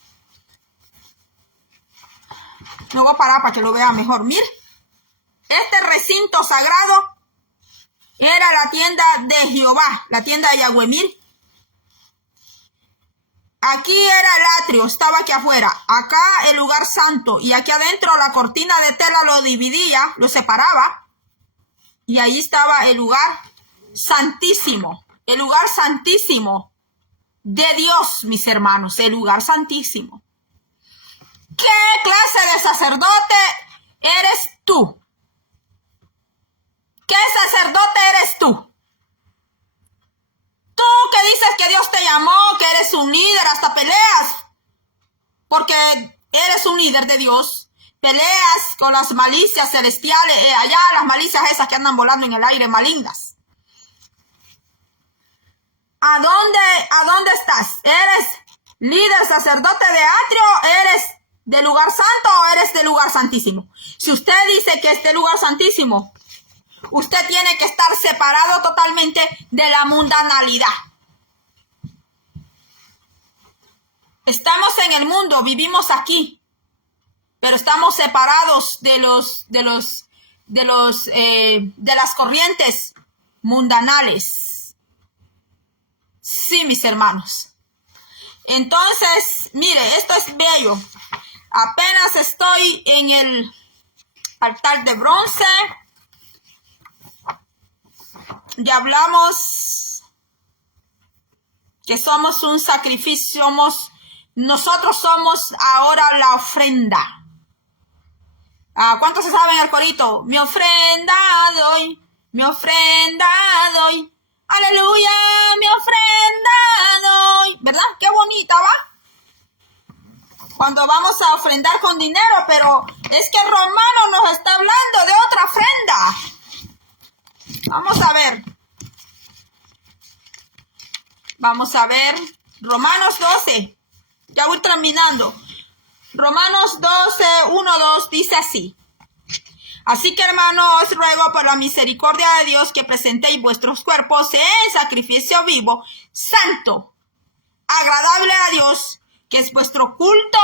Me voy a parar para que lo vea mejor. Mire, este recinto sagrado era la tienda de Jehová, la tienda de Yahweh. Mire, aquí era el atrio, estaba aquí afuera. Acá el lugar santo, y aquí adentro la cortina de tela lo dividía, lo separaba. Y ahí estaba el lugar santísimo. El lugar santísimo de Dios, mis hermanos, el lugar santísimo. ¿Qué clase de sacerdote eres tú? ¿Qué sacerdote eres tú? Tú que dices que Dios te llamó, que eres un líder, hasta peleas, porque eres un líder de Dios. Peleas con las malicias celestiales, allá las malicias esas que andan volando en el aire, malignas. ¿A dónde estás? ¿Eres líder, sacerdote de atrio? ¿Eres del lugar santo o eres del lugar santísimo? Si usted dice que es del lugar santísimo, usted tiene que estar separado totalmente de la mundanalidad. Estamos en el mundo, vivimos aquí, pero estamos separados de las corrientes mundanales. Sí, mis hermanos. Entonces, mire, esto es bello. Apenas estoy en el altar de bronce. Ya hablamos que somos un sacrificio, nosotros somos ahora la ofrenda. ¿Cuántos se saben el corito? Mi ofrenda doy, mi ofrenda doy. Aleluya, mi ofrenda doy. ¿Verdad? Qué bonita, ¿va? Cuando vamos a ofrendar con dinero, pero es que Romano nos está hablando de otra ofrenda. Vamos a ver. Vamos a ver. Romanos 12. Ya voy terminando. Romanos 12, 1, 2 dice así. Así que, hermano, os ruego por la misericordia de Dios que presentéis vuestros cuerpos en sacrificio vivo, santo, agradable a Dios, que es vuestro culto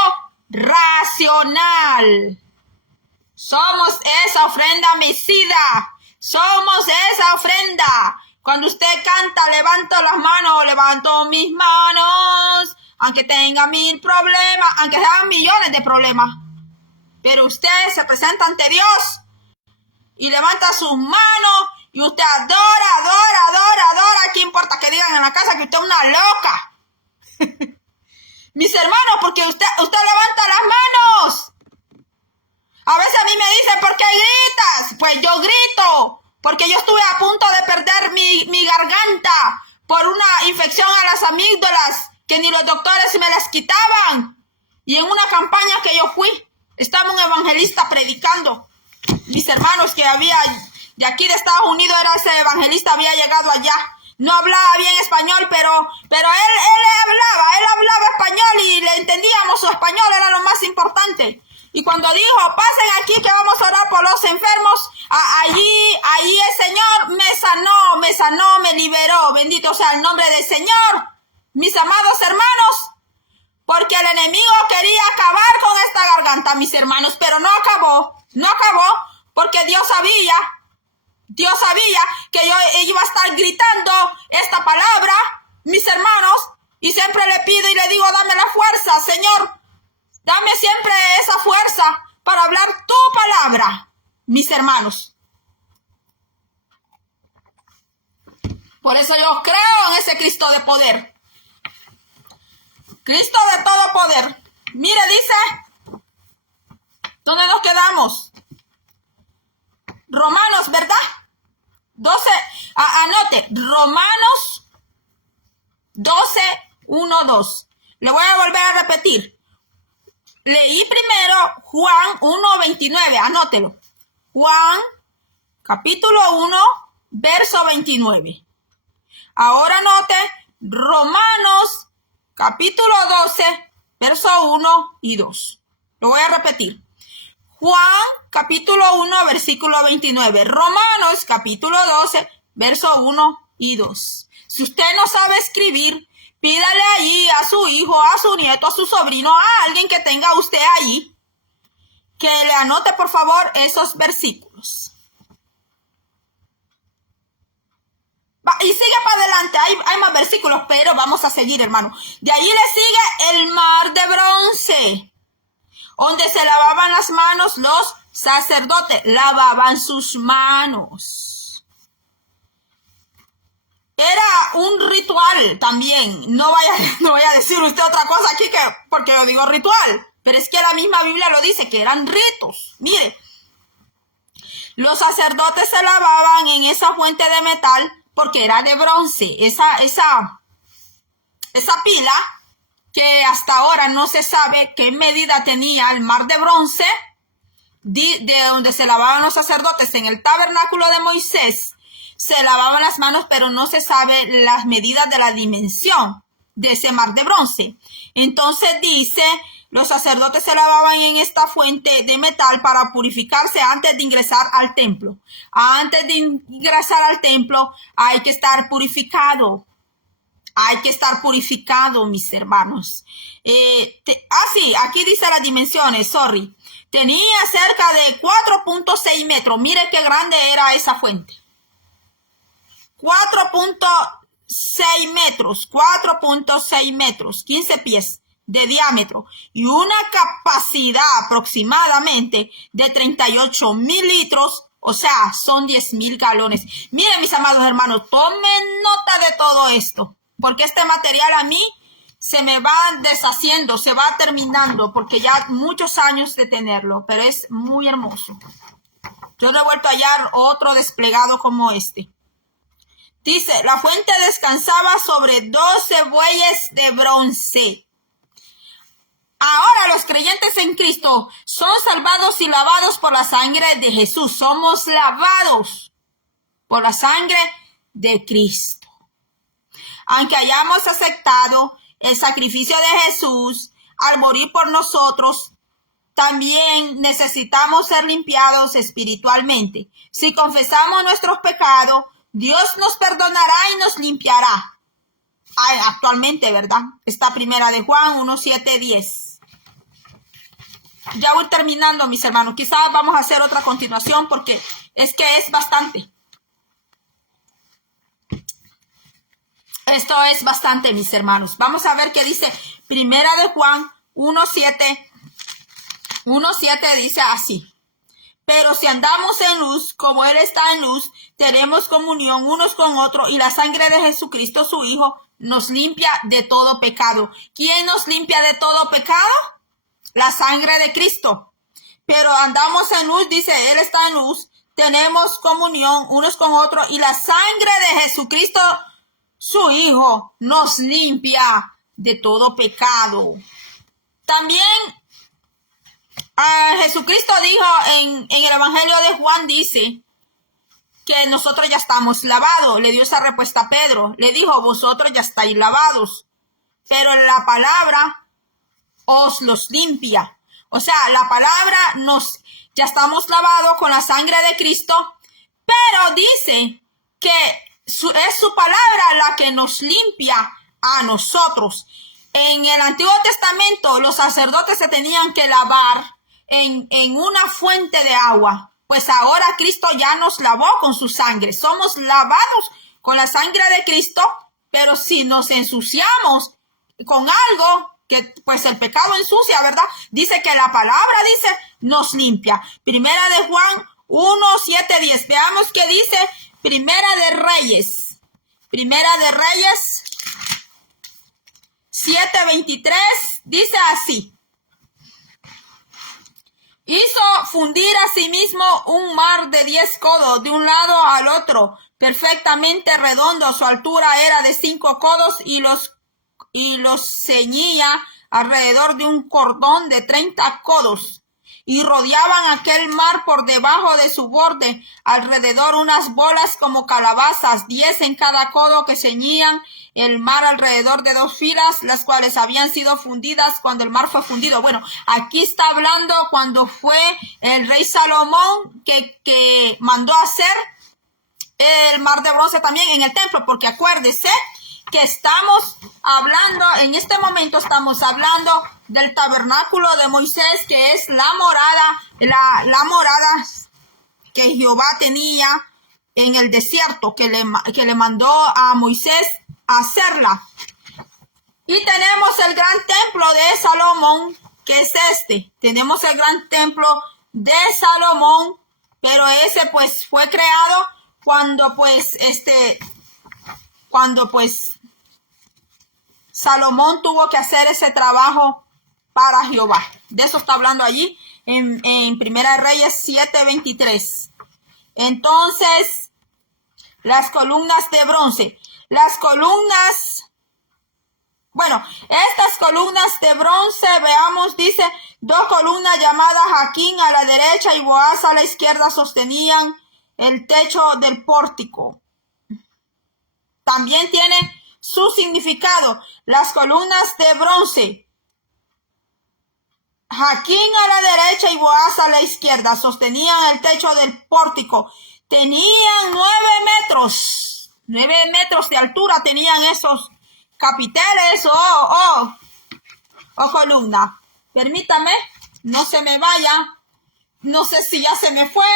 racional. Somos esa ofrenda mecida. Somos esa ofrenda. Cuando usted canta, levanto las manos, levanto mis manos, aunque tenga 1000 problemas, aunque sean millones de problemas. Pero usted se presenta ante Dios y levanta sus manos y usted adora, adora, adora, adora. ¿Qué importa que digan en la casa que usted es una loca? Mis hermanos, porque usted levanta las manos. A veces a mí me dicen, ¿por qué gritas? Pues yo grito porque yo estuve a punto de perder mi garganta por una infección a las amígdalas que ni los doctores me las quitaban. Y en una campaña que yo fui, estaba un evangelista predicando. Mis hermanos que había de aquí de Estados Unidos, era ese evangelista, había llegado allá. No hablaba bien español, pero él hablaba español y le entendíamos su español, era lo más importante. Y cuando dijo, pasen aquí que vamos a orar por los enfermos, allí el Señor me sanó, me liberó. Bendito sea el nombre del Señor, mis amados hermanos, porque el enemigo quería acabar con esta garganta, mis hermanos, pero no acabó, porque Dios sabía que yo iba a estar gritando esta palabra, mis hermanos, y siempre le pido y le digo, dame la fuerza, Señor, dame siempre esa fuerza para hablar tu palabra, mis hermanos. Por eso yo creo en ese Cristo de poder. Cristo de todo poder. Mire, dice, ¿dónde nos quedamos? Romanos, ¿verdad? 12, anote, Romanos 12, 1, 2. Le voy a volver a repetir. Leí primero Juan 1, 29, anótelo. Juan, capítulo 1, verso 29. Ahora anote Romanos, capítulo 12, verso 1 y 2. Lo voy a repetir. Juan, capítulo 1, versículo 29. Romanos, capítulo 12, verso 1 y 2. Si usted no sabe escribir, pídale allí a su hijo, a su nieto, a su sobrino, a alguien que tenga usted allí, que le anote, por favor, esos versículos. Y sigue para adelante, hay más versículos, pero vamos a seguir, hermano. De allí le sigue el mar de bronce, donde se lavaban las manos los sacerdotes, lavaban sus manos. Era un ritual también. No vaya a decir usted otra cosa aquí porque yo digo ritual, pero es que la misma Biblia lo dice, que eran ritos. Mire, los sacerdotes se lavaban en esa fuente de metal porque era de bronce. Esa pila, que hasta ahora no se sabe qué medida tenía el mar de bronce, de donde se lavaban los sacerdotes en el tabernáculo de Moisés, se lavaban las manos, pero no se sabe las medidas de la dimensión de ese mar de bronce. Entonces dice, los sacerdotes se lavaban en esta fuente de metal para purificarse antes de ingresar al templo. Antes de ingresar al templo hay que estar purificado. Hay que estar purificado, mis hermanos. Sí, aquí dice las dimensiones, Tenía cerca de 4.6 metros. Mire qué grande era esa fuente. 4.6 metros, 15 pies de diámetro y una capacidad aproximadamente de 38,000 litros, o sea, son 10,000 galones. Miren, mis amados hermanos, tomen nota de todo esto, porque este material a mí se me va deshaciendo, se va terminando, porque ya muchos años de tenerlo, pero es muy hermoso. Yo no he vuelto a hallar otro desplegado como este. Dice, la fuente descansaba sobre 12 bueyes de bronce. Ahora los creyentes en Cristo son salvados y lavados por la sangre de Jesús. Somos lavados por la sangre de Cristo. Aunque hayamos aceptado el sacrificio de Jesús al morir por nosotros, también necesitamos ser limpiados espiritualmente. Si confesamos nuestros pecados, Dios nos perdonará y nos limpiará. Actualmente, ¿verdad? Está primera de Juan 1, 7, 10. Ya voy terminando, mis hermanos. Quizás vamos a hacer otra continuación porque es que es bastante. Esto es bastante, mis hermanos. Vamos a ver qué dice Primera de Juan 1:7. 1:7 dice así. Pero si andamos en luz, como Él está en luz, tenemos comunión unos con otros, y la sangre de Jesucristo, su Hijo, nos limpia de todo pecado. ¿Quién nos limpia de todo pecado? La sangre de Cristo. Pero andamos en luz, dice, Él está en luz, tenemos comunión unos con otros, y la sangre de Jesucristo, su Hijo, nos limpia de todo pecado. También Jesucristo dijo en el Evangelio de Juan, dice que nosotros ya estamos lavados. Le dio esa respuesta a Pedro. Le dijo, vosotros ya estáis lavados, pero la palabra os los limpia. O sea, la palabra ya estamos lavados con la sangre de Cristo, pero dice que es su palabra la que nos limpia a nosotros. En el Antiguo Testamento, los sacerdotes se tenían que lavar en una fuente de agua. Pues ahora Cristo ya nos lavó con su sangre. Somos lavados con la sangre de Cristo, pero si nos ensuciamos con algo, que pues el pecado ensucia, ¿verdad? Dice que la palabra, dice, nos limpia. Primera de Juan 1:7-10. Veamos qué dice Primera de Reyes. Primera de Reyes 7:23 dice así. Hizo fundir a sí mismo un mar de 10 codos de un lado al otro, perfectamente redondo. Su altura era de 5 codos y los ceñía alrededor de un cordón de 30 codos. Y rodeaban aquel mar por debajo de su borde, alrededor unas bolas como calabazas, 10 en cada codo, que ceñían el mar alrededor de 2 filas, las cuales habían sido fundidas cuando el mar fue fundido. Bueno, aquí está hablando cuando fue el rey Salomón que mandó hacer el mar de bronce también en el templo, porque acuérdese que estamos hablando, en este momento estamos hablando del tabernáculo de Moisés, que es la morada que Jehová tenía en el desierto, que le mandó a Moisés a hacerla. Y tenemos el gran templo de Salomón, que es este. Tenemos el gran templo de Salomón, pero ese pues fue creado cuando Salomón tuvo que hacer ese trabajo para Jehová. De eso está hablando allí en Primera Reyes 7:23. Entonces, las columnas de bronce. Estas columnas de bronce, veamos, dice, 2 columnas llamadas Jaquín a la derecha y Boaz a la izquierda sostenían el techo del pórtico. También tiene su significado. Las columnas de bronce, Jaquín a la derecha y Boaz a la izquierda, sostenían el techo del pórtico. Tenían 9 metros. 9 metros de altura tenían esos capiteles o columna. Permítame, no se me vaya. No sé si ya se me fue.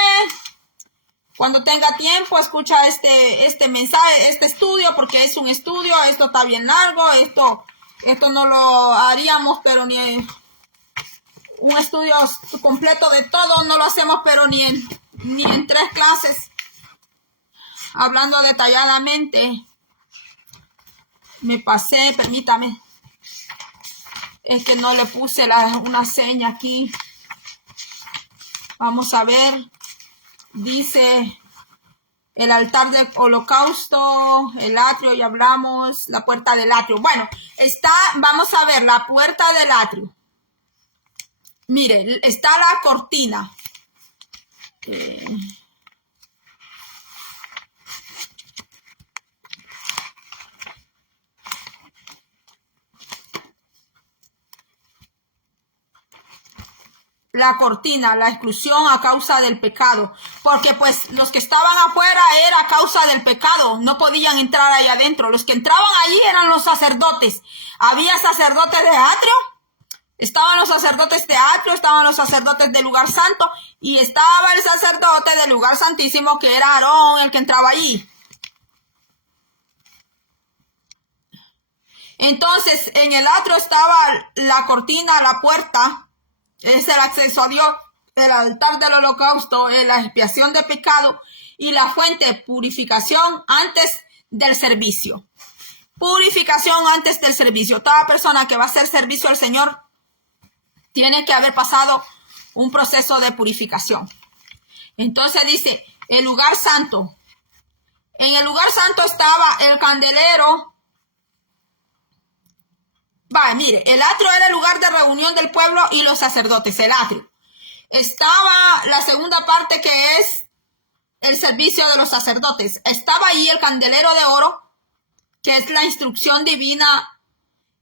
Cuando tenga tiempo, escucha este mensaje, este estudio, porque es un estudio. Esto está bien largo. Esto no lo haríamos, pero ni un estudio completo de todo. No lo hacemos, pero ni en 3 clases. Hablando detalladamente. Me pasé, permítame. Es que no le puse una seña aquí. Vamos a ver. Dice el altar del holocausto, el atrio, ya hablamos, la puerta del atrio. Bueno, vamos a ver la puerta del atrio. Mire, está la cortina. La cortina, la exclusión a causa del pecado, porque pues los que estaban afuera era a causa del pecado, no podían entrar ahí adentro. Los que entraban allí eran los sacerdotes. Había sacerdotes de atrio, estaban los sacerdotes de atrio, estaban los sacerdotes del lugar santo, y estaba el sacerdote del lugar santísimo, que era Aarón, el que entraba allí. Entonces, en el atrio estaba la cortina, la puerta, es el acceso a Dios, el altar del holocausto, la expiación de pecado y la fuente de purificación antes del servicio. Purificación antes del servicio. Toda persona que va a hacer servicio al Señor tiene que haber pasado un proceso de purificación. Entonces dice, el lugar santo. En el lugar santo estaba el candelero. Mire, el atrio era el lugar de reunión del pueblo y los sacerdotes, el atrio. Estaba la segunda parte, que es el servicio de los sacerdotes. Estaba ahí el candelero de oro, que es la instrucción divina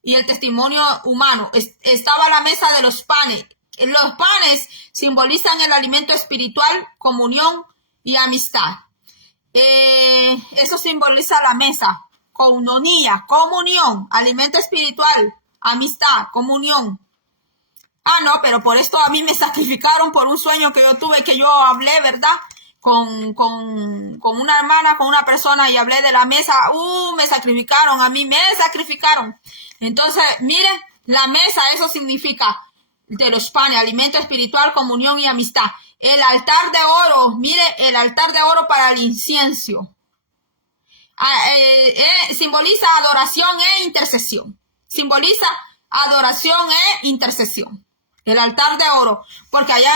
y el testimonio humano. Estaba la mesa de los panes. Los panes simbolizan el alimento espiritual, comunión y amistad. Eso simboliza la mesa. Coinonía, comunión, alimento espiritual, amistad, comunión. No, pero por esto a mí me sacrificaron por un sueño que yo tuve, que yo hablé, ¿verdad? Con una hermana, con una persona, y hablé de la mesa. Me sacrificaron, a mí me sacrificaron. Entonces, mire, la mesa, eso significa de los panes, alimento espiritual, comunión y amistad. El altar de oro, mire, el altar de oro para el incienso. Simboliza adoración e intercesión. Simboliza adoración e intercesión. El altar de oro. Porque allá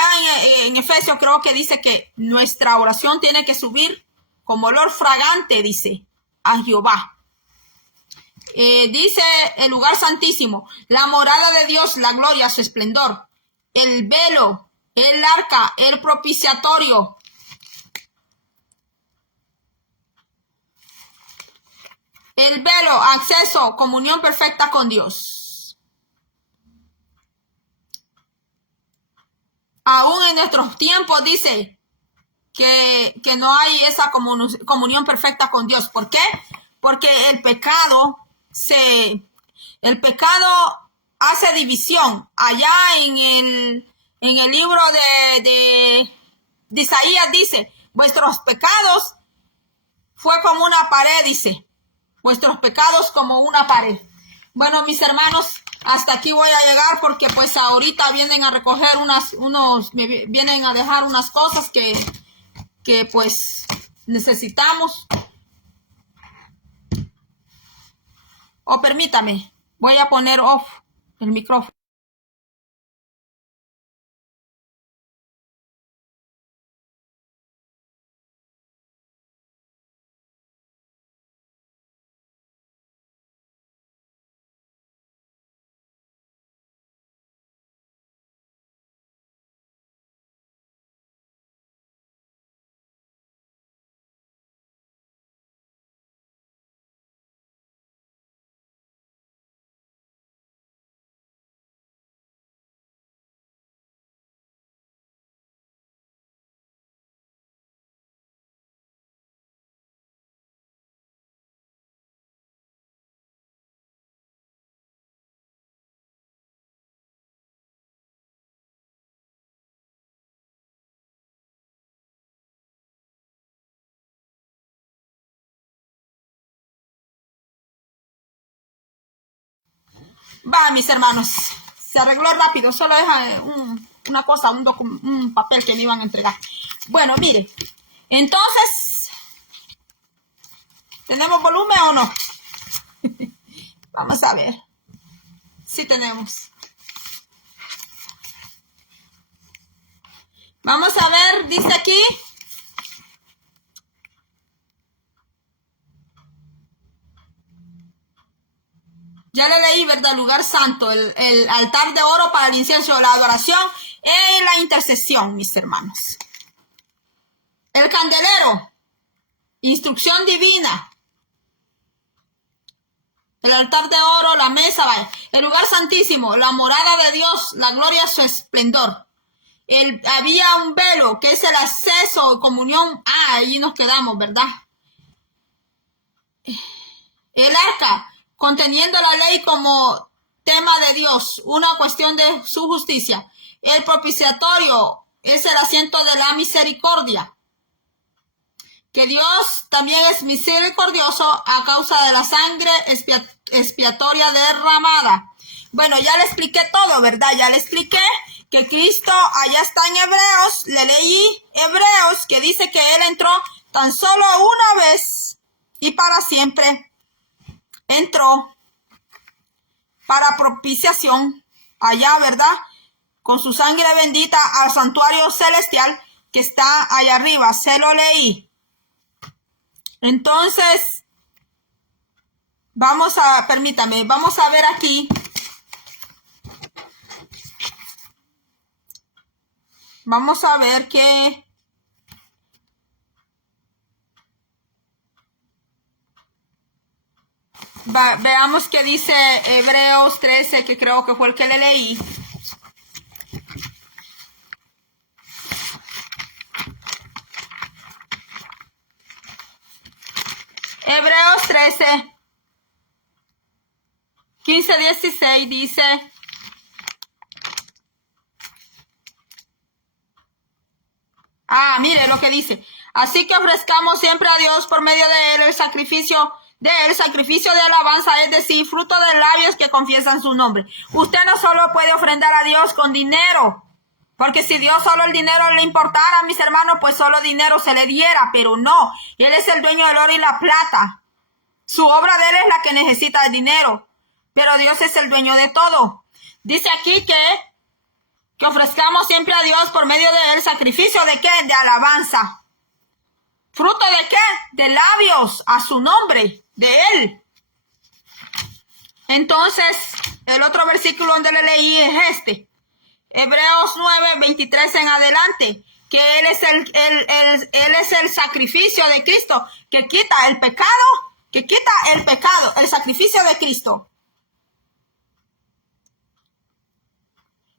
en Efesios creo que dice que nuestra oración tiene que subir como olor fragante, dice, a Jehová. Dice el lugar santísimo, la morada de Dios, la gloria, su esplendor, el velo, el arca, el propiciatorio. El velo, acceso, comunión perfecta con Dios. Aún en nuestros tiempos dice que no hay esa comunión perfecta con Dios. ¿Por qué? Porque el pecado hace división. Allá en el libro de Isaías dice, vuestros pecados fue como una pared, dice. Vuestros pecados como una pared. Bueno, mis hermanos, hasta aquí voy a llegar porque pues ahorita vienen a recoger me vienen a dejar unas cosas que pues necesitamos. Permítame, voy a poner off el micrófono. Mis hermanos, se arregló rápido, solo deja una cosa, un papel que me iban a entregar. Bueno, mire, entonces, ¿tenemos volumen o no? Vamos a ver. Sí tenemos. Vamos a ver, dice aquí. Ya le leí, ¿verdad? Lugar santo, el altar de oro para el incienso, la adoración y la intercesión, mis hermanos. El candelero, instrucción divina. El altar de oro, la mesa, el lugar santísimo, la morada de Dios, la gloria, su esplendor. Había un velo, que es el acceso, comunión. Ahí nos quedamos, ¿verdad? El arca, conteniendo la ley como tema de Dios, una cuestión de su justicia. El propiciatorio es el asiento de la misericordia. que Dios también es misericordioso a causa de la sangre expiatoria derramada. Bueno, ya le expliqué todo, ¿verdad? Ya le expliqué que Cristo, allá está en Hebreos, le leí Hebreos, que dice que Él entró tan solo una vez y para siempre. Entró para propiciación allá, ¿verdad? Con su sangre bendita al santuario celestial que está allá arriba. Se lo leí. Entonces, permítame, vamos a ver aquí. Vamos a ver que veamos qué dice Hebreos 13, que creo que fue el que le leí. Hebreos 13, 15, 16 dice: mire lo que dice. Así que ofrezcamos siempre a Dios por medio de Él el sacrificio de alabanza, es decir, fruto de labios que confiesan su nombre. Usted no solo puede ofrendar a Dios con dinero, porque si Dios solo el dinero le importara, mis hermanos, pues solo dinero se le diera, pero no. Él es el dueño del oro y la plata. Su obra de Él es la que necesita el dinero, pero Dios es el dueño de todo. Dice aquí que ofrezcamos siempre a Dios por medio de Él sacrificio de ¿qué? De alabanza. ¿Fruto de qué? De labios a su nombre, de Él. Entonces, el otro versículo donde le leí es este. Hebreos 9, 23 en adelante. Que Él es el sacrificio de Cristo que quita el pecado, el sacrificio de Cristo.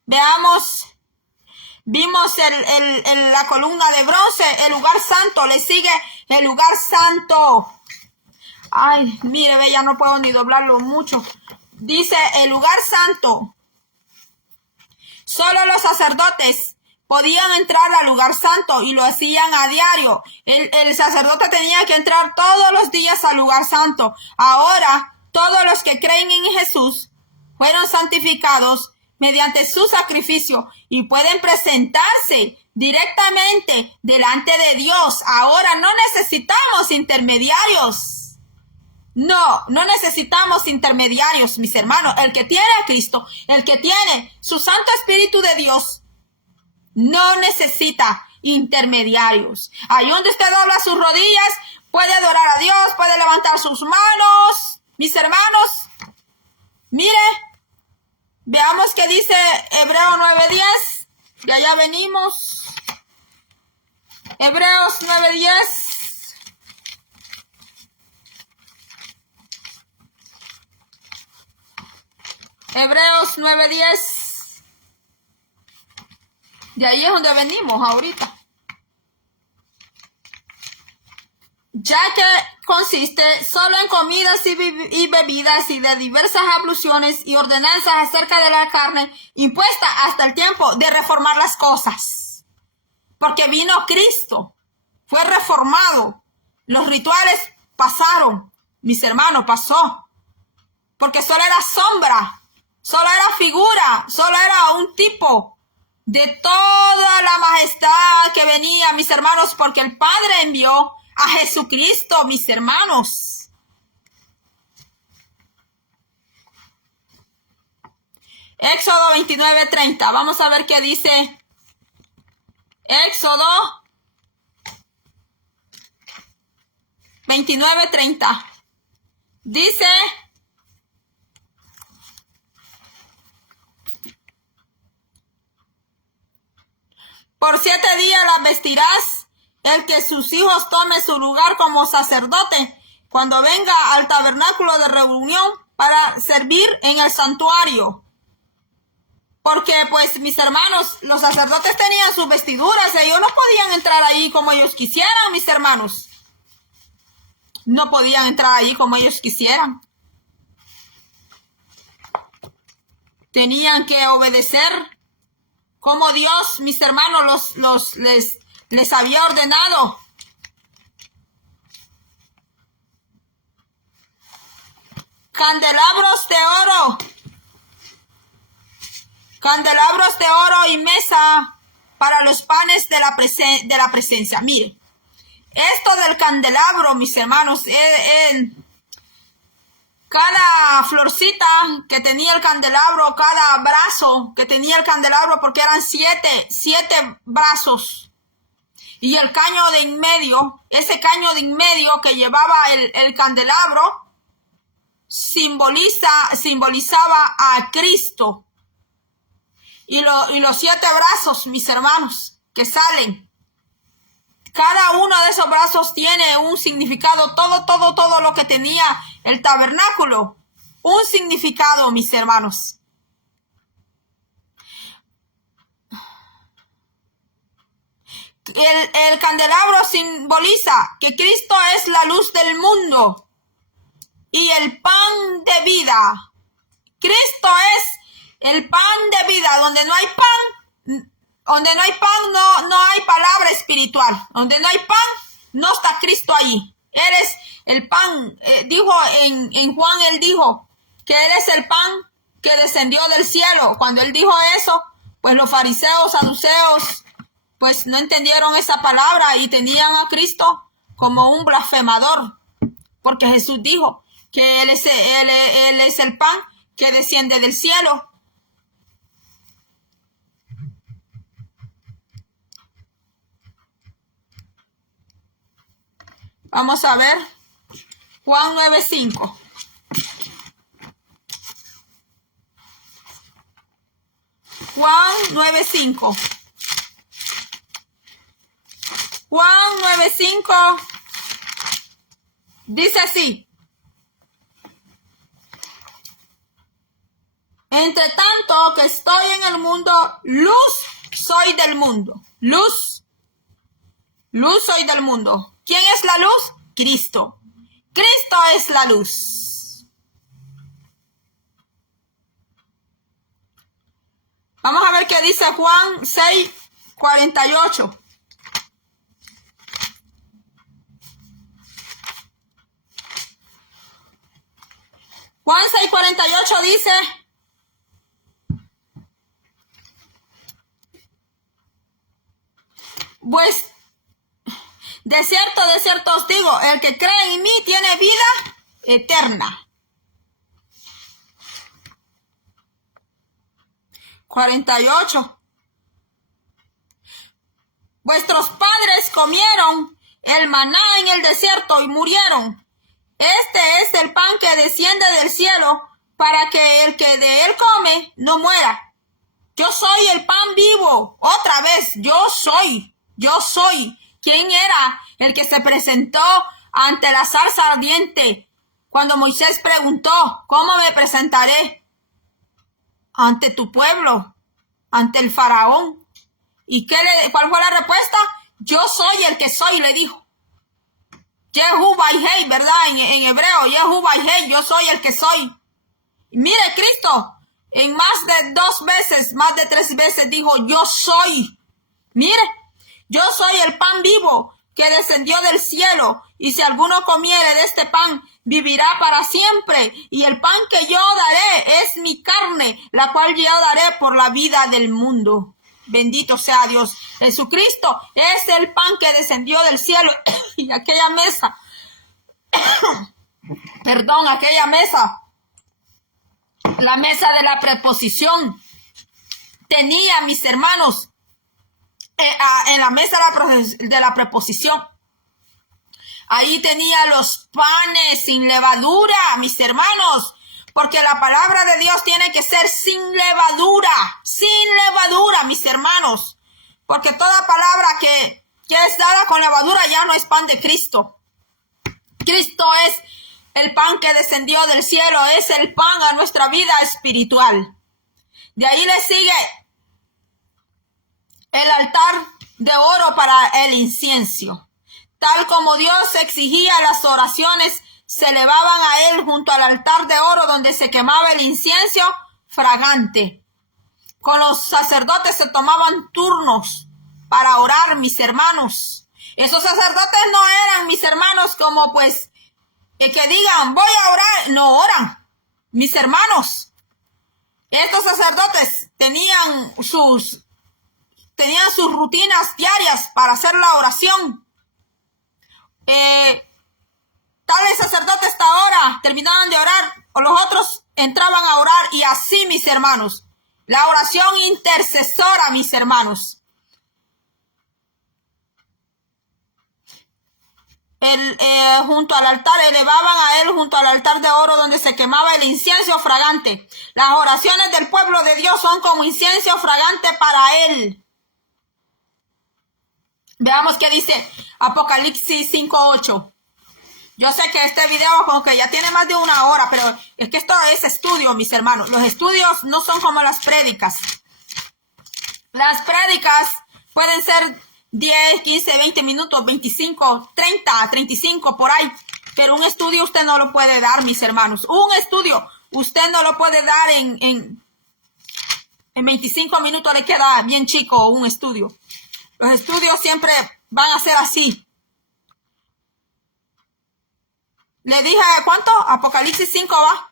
Veamos. Vimos la columna de bronce, el lugar santo, le sigue el lugar santo. Ay, mire, ve, ya no puedo ni doblarlo mucho. Dice el lugar santo. Solo los sacerdotes podían entrar al lugar santo y lo hacían a diario. El sacerdote tenía que entrar todos los días al lugar santo. Ahora, todos los que creen en Jesús fueron santificados mediante su sacrificio y pueden presentarse directamente delante de Dios. Ahora no necesitamos intermediarios. No necesitamos intermediarios, mis hermanos. El que tiene a Cristo, el que tiene su Santo Espíritu de Dios, no necesita intermediarios. Ahí donde usted dobla sus rodillas, puede adorar a Dios, puede levantar sus manos. Mis hermanos, mire. Veamos qué dice Hebreos 9:10. De allá venimos. Hebreos 9:10. Hebreos 9:10. De ahí es donde venimos ahorita. Ya que consiste solo en comidas y bebidas y de diversas abluciones y ordenanzas acerca de la carne, impuesta hasta el tiempo de reformar las cosas. Porque vino Cristo, fue reformado, los rituales pasaron, mis hermanos, pasó. Porque solo era sombra, solo era figura, solo era un tipo de toda la majestad que venía, mis hermanos, porque el Padre envió a Jesucristo, mis hermanos. Éxodo 29:30. Vamos a ver qué dice Éxodo 29:30. Dice: por 7 días las vestirás. El que sus hijos tome su lugar como sacerdote cuando venga al tabernáculo de reunión para servir en el santuario. Porque, pues, mis hermanos, los sacerdotes tenían sus vestiduras, ellos no podían entrar ahí como ellos quisieran, mis hermanos. No podían entrar ahí como ellos quisieran. Tenían que obedecer como Dios, mis hermanos, les había ordenado. candelabros de oro y mesa para los panes de la presencia. Mire, esto del candelabro, mis hermanos, cada florcita que tenía el candelabro, cada brazo que tenía el candelabro, porque eran siete brazos, y el caño de en medio, ese caño de en medio que llevaba el candelabro, simbolizaba a Cristo. Y los 7 brazos, mis hermanos, que salen, cada uno de esos brazos tiene un significado, todo lo que tenía el tabernáculo, un significado, mis hermanos. El candelabro simboliza que Cristo es la luz del mundo y el pan de vida. Cristo es el pan de vida. Donde no hay pan, no hay palabra espiritual. Donde no hay pan, no está Cristo allí. Eres el pan. Dijo en Juan, él dijo que Él es el pan que descendió del cielo. Cuando Él dijo eso, pues los fariseos, saduceos, pues no entendieron esa palabra y tenían a Cristo como un blasfemador. Porque Jesús dijo que Él es el pan que desciende del cielo. Vamos a ver Juan 9:5. Juan 9:5. Juan 9:5 dice así: entre tanto que estoy en el mundo, luz soy del mundo. Luz soy del mundo. ¿Quién es la luz? Cristo. Cristo es la luz. Vamos a ver qué dice Juan 6:48. Juan 6:48 dice: pues de cierto os digo, el que cree en mí tiene vida eterna. 48. Vuestros padres comieron el maná en el desierto y murieron. Este es el pan que desciende del cielo, para que el que de él come no muera. Yo soy el pan vivo. Otra vez, yo soy. ¿Quién era el que se presentó ante la zarza ardiente cuando Moisés preguntó: ¿cómo me presentaré ante tu pueblo, ante el faraón? ¿Y cuál fue la respuesta? Yo soy el que soy, le dijo. Yehu-Bahei, ¿verdad? En hebreo, Yehu-Bahei, yo soy el que soy. Y mire, Cristo en más de 2 veces, más de 3 veces dijo: yo soy. Mire, yo soy el pan vivo que descendió del cielo, y si alguno comiere de este pan, vivirá para siempre. Y el pan que yo daré es mi carne, la cual yo daré por la vida del mundo. Bendito sea Dios. Jesucristo es el pan que descendió del cielo. Y aquella mesa, aquella mesa, la mesa de la preposición, tenía, mis hermanos, en la mesa de la preposición, ahí tenía los panes sin levadura, mis hermanos, porque la palabra de Dios tiene que ser sin levadura, mis hermanos, porque toda palabra que es dada con levadura ya no es pan de Cristo. Cristo es el pan que descendió del cielo, es el pan a nuestra vida espiritual. De ahí le sigue el altar de oro para el incienso. Tal como Dios exigía, las oraciones se elevaban a Él junto al altar de oro donde se quemaba el incienso fragante. Con los sacerdotes se tomaban turnos para orar, mis hermanos. Esos sacerdotes no eran, mis hermanos, como pues que digan: voy a orar. No oran. mis hermanos, estos sacerdotes tenían sus rutinas diarias para hacer la oración. Tales sacerdotes hasta ahora terminaban de orar, o los otros entraban a orar, y así, mis hermanos, la oración intercesora, mis hermanos. Junto al altar, elevaban a él junto al altar de oro donde se quemaba el incienso fragante. Las oraciones del pueblo de Dios son como incienso fragante para él. Veamos qué dice Apocalipsis 5:8. Yo sé que este video como que ya tiene más de 1 hora, pero es que esto es estudio, mis hermanos. Los estudios no son como las prédicas. Las prédicas pueden ser 10, 15, 20 minutos, 25, 30, 35, por ahí. Pero un estudio usted no lo puede dar, mis hermanos. Un estudio usted no lo puede dar en 25 minutos, le queda bien chico un estudio. Los estudios siempre van a ser así. Le dije, ¿cuánto? Apocalipsis 5 va.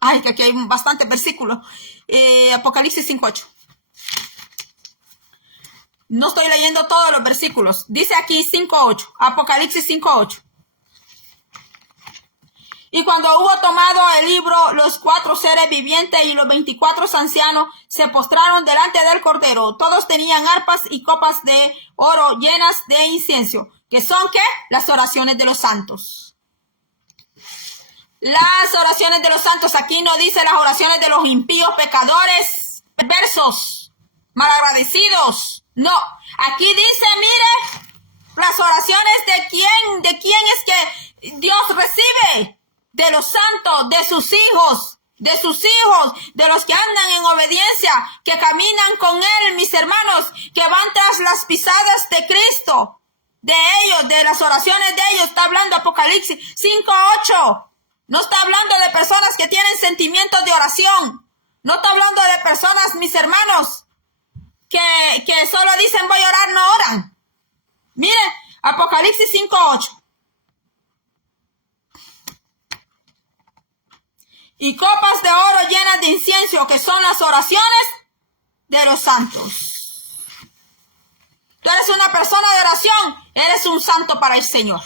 Ay, que aquí hay bastantes versículos. Apocalipsis 5:8. No estoy leyendo todos los versículos. Dice aquí 5:8. Apocalipsis 5:8. Y cuando hubo tomado el libro, los 4 seres vivientes y los 24 ancianos se postraron delante del Cordero. Todos tenían arpas y copas de oro llenas de incienso. ¿Qué son qué? Las oraciones de los santos. Las oraciones de los santos. Aquí no dice las oraciones de los impíos, pecadores, perversos, malagradecidos. No. Aquí dice, mire, las oraciones de quién es que Dios recibe. De los santos, de sus hijos, de los que andan en obediencia, que caminan con Él, mis hermanos, que van tras las pisadas de Cristo. De ellos, de las oraciones de ellos, está hablando Apocalipsis 5:8. No está hablando de personas que tienen sentimientos de oración. No está hablando de personas, mis hermanos, que solo dicen voy a orar, no oran. Mire, Apocalipsis 5:8. Y copas de oro llenas de incienso, que son las oraciones de los santos. Tú eres una persona de oración, eres un santo para el Señor.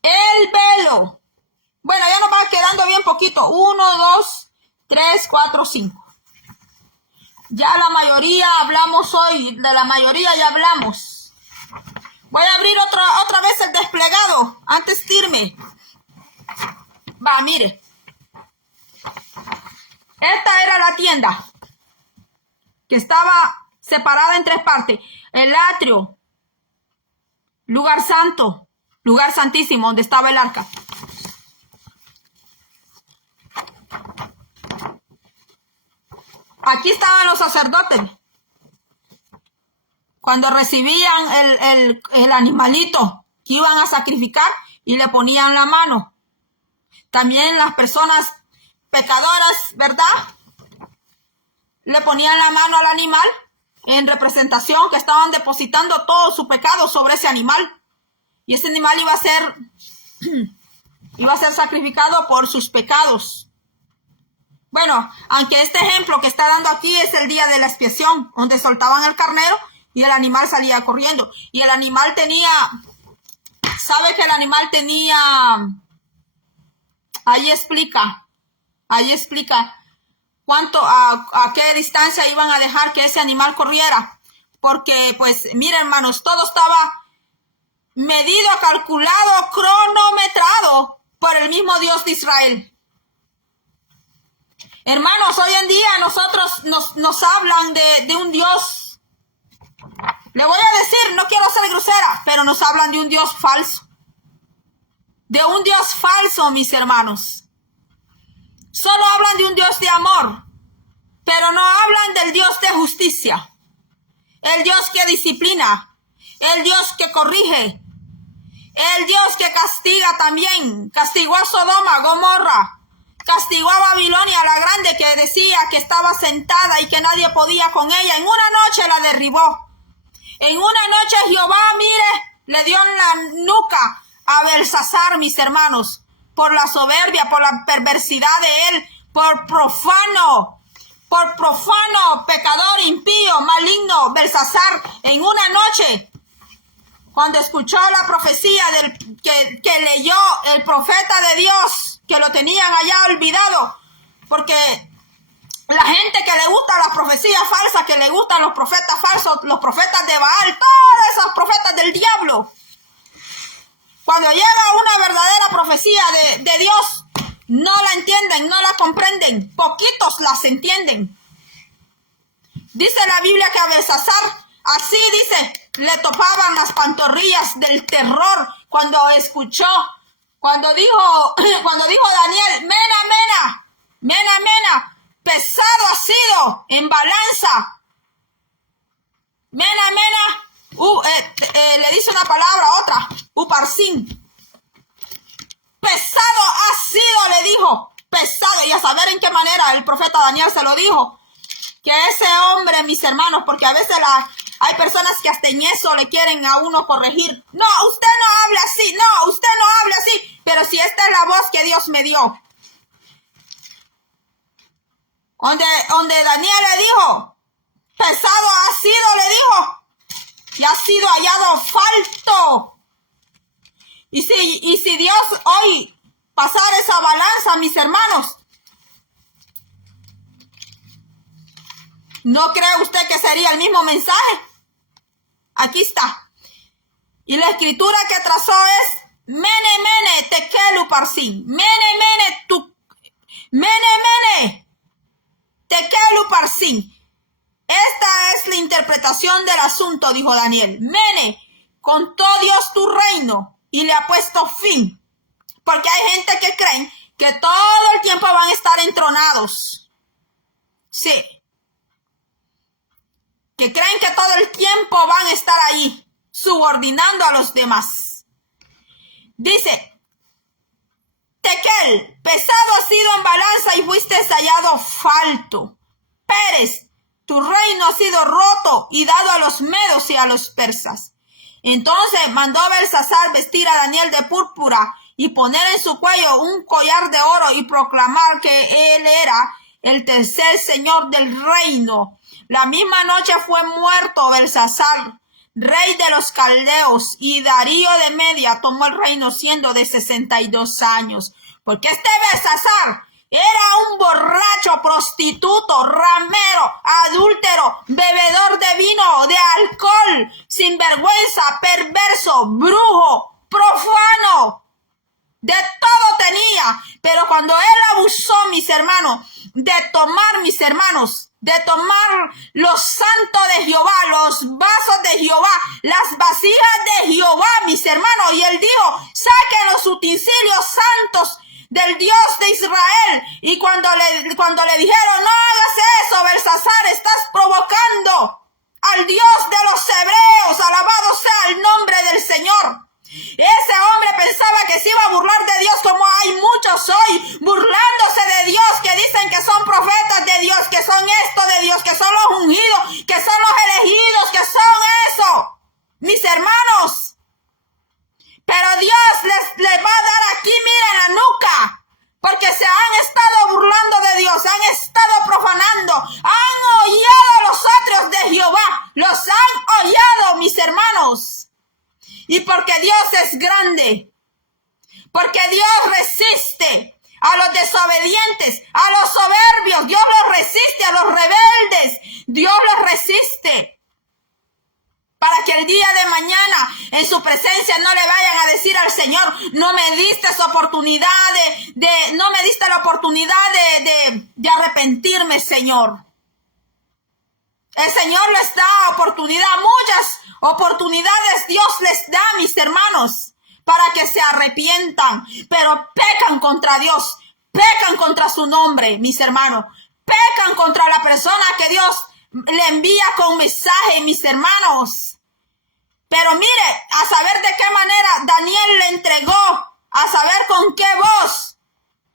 El velo. Bueno, ya nos va quedando bien poquito. 1, 2, 3, 4, 5. Ya la mayoría hablamos hoy, de la mayoría ya hablamos. Voy a abrir otra vez el desplegado antes de irme. Va, mire. Esta era la tienda que estaba separada en 3 partes. El atrio, lugar santo, lugar santísimo, donde estaba el arca. Aquí estaban los sacerdotes. Cuando recibían el animalito que iban a sacrificar y le ponían la mano. También las personas pecadoras, ¿verdad? Le ponían la mano al animal en representación que estaban depositando todo su pecado sobre ese animal. Y ese animal iba a ser sacrificado por sus pecados. Bueno, aunque este ejemplo que está dando aquí es el día de la expiación, donde soltaban el carnero y el animal salía corriendo. Y el animal tenía, ¿sabe que el animal tenía? Ahí explica cuánto, a qué distancia iban a dejar que ese animal corriera. Porque, pues, miren, hermanos, todo estaba medido, calculado, cronometrado por el mismo Dios de Israel. Hermanos, hoy en día nosotros nos hablan de un Dios. Le voy a decir, no quiero ser grosera, pero nos hablan de un Dios falso. De un Dios falso, mis hermanos. Solo hablan de un Dios de amor, pero no hablan del Dios de justicia. El Dios que disciplina, el Dios que corrige, el Dios que castiga también. Castigó a Sodoma, Gomorra, castigó a Babilonia la grande, que decía que estaba sentada y que nadie podía con ella. En una noche la derribó. En una noche Jehová, mire, le dio en la nuca a Belsasar, mis hermanos, por la soberbia, por la perversidad de él, por profano, pecador, impío, maligno. Belsasar, en una noche, cuando escuchó la profecía que leyó el profeta de Dios, que lo tenían allá olvidado, porque la gente que le gusta las profecías falsas, que le gustan los profetas falsos, los profetas de Baal, todos esos profetas del diablo, cuando llega una verdadera profecía de Dios, no la entienden, no la comprenden, poquitos las entienden. Dice la Biblia que a Belsasar, así dice, le topaban las pantorrillas del terror cuando escuchó, cuando dijo Daniel, mena, pesado ha sido en balanza. Mena, le dice una palabra, otra, uparsin. Pesado ha sido, le dijo, pesado. Y a saber en qué manera el profeta Daniel se lo dijo. Que ese hombre, mis hermanos, porque a veces hay personas que hasta en eso le quieren a uno corregir. No, usted no habla así, no, usted no habla así. Pero si esta es la voz que Dios me dio. Donde Daniel le dijo, pesado ha sido, le dijo, y ha sido hallado falto. Y si Dios hoy pasara esa balanza, mis hermanos, ¿no cree usted que sería el mismo mensaje? Aquí está. Y la escritura que trazó es mene, tekelu parsin. Mene, tekelu parsin. Esta es la interpretación del asunto, dijo Daniel. Mene, contó Dios tu reino y le ha puesto fin. Porque hay gente que creen que todo el tiempo van a estar entronados. Sí. Que creen que todo el tiempo van a estar ahí, subordinando a los demás. Dice, Tekel, pesado has sido en balanza y fuiste hallado falto. Pérez, tu reino ha sido roto y dado a los medos y a los persas. Entonces mandó Belsasar vestir a Daniel de púrpura y poner en su cuello un collar de oro y proclamar que él era el tercer señor del reino. La misma noche fue muerto Belsasar, rey de los caldeos, y Darío de Media tomó el reino siendo de 62 años. Porque este Belsasar era un borracho, prostituto, ramero, adúltero, bebedor de vino, de alcohol, sinvergüenza, perverso, brujo, profano. De todo tenía. Pero cuando él abusó, mis hermanos, de tomar los santos de Jehová, los vasos de Jehová, las vasijas de Jehová, mis hermanos, y él dijo, saquen los utensilios santos del Dios de Israel. Y cuando le dijeron, no hagas eso, Belsasar, estás provocando al Dios de los hebreos, alabado sea el nombre del Señor. Ese hombre pensaba que se iba a burlar de Dios, como hay muchos hoy burlándose de Dios, que dicen que son profetas de Dios, que son esto de Dios, que son los ungidos, que son los elegidos, que son eso, mis hermanos. Pero Dios les va a dar aquí, miren, la nuca, porque se han estado burlando de Dios, han estado profanando, han hollado los atrios de Jehová, los han hollado, mis hermanos. Y porque Dios es grande, porque Dios resiste a los desobedientes, a los soberbios, Dios los resiste a los rebeldes, Dios los resiste. Para que el día de mañana en su presencia no le vayan a decir al Señor, no me diste esa oportunidad no me diste la oportunidad de arrepentirme, Señor. El Señor les da oportunidad, muchas oportunidades Dios les da, mis hermanos, para que se arrepientan, pero pecan contra Dios, pecan contra su nombre, mis hermanos, pecan contra la persona que Dios le envía con mensaje, mis hermanos. Pero mire, a saber de qué manera Daniel le entregó, a saber con qué voz,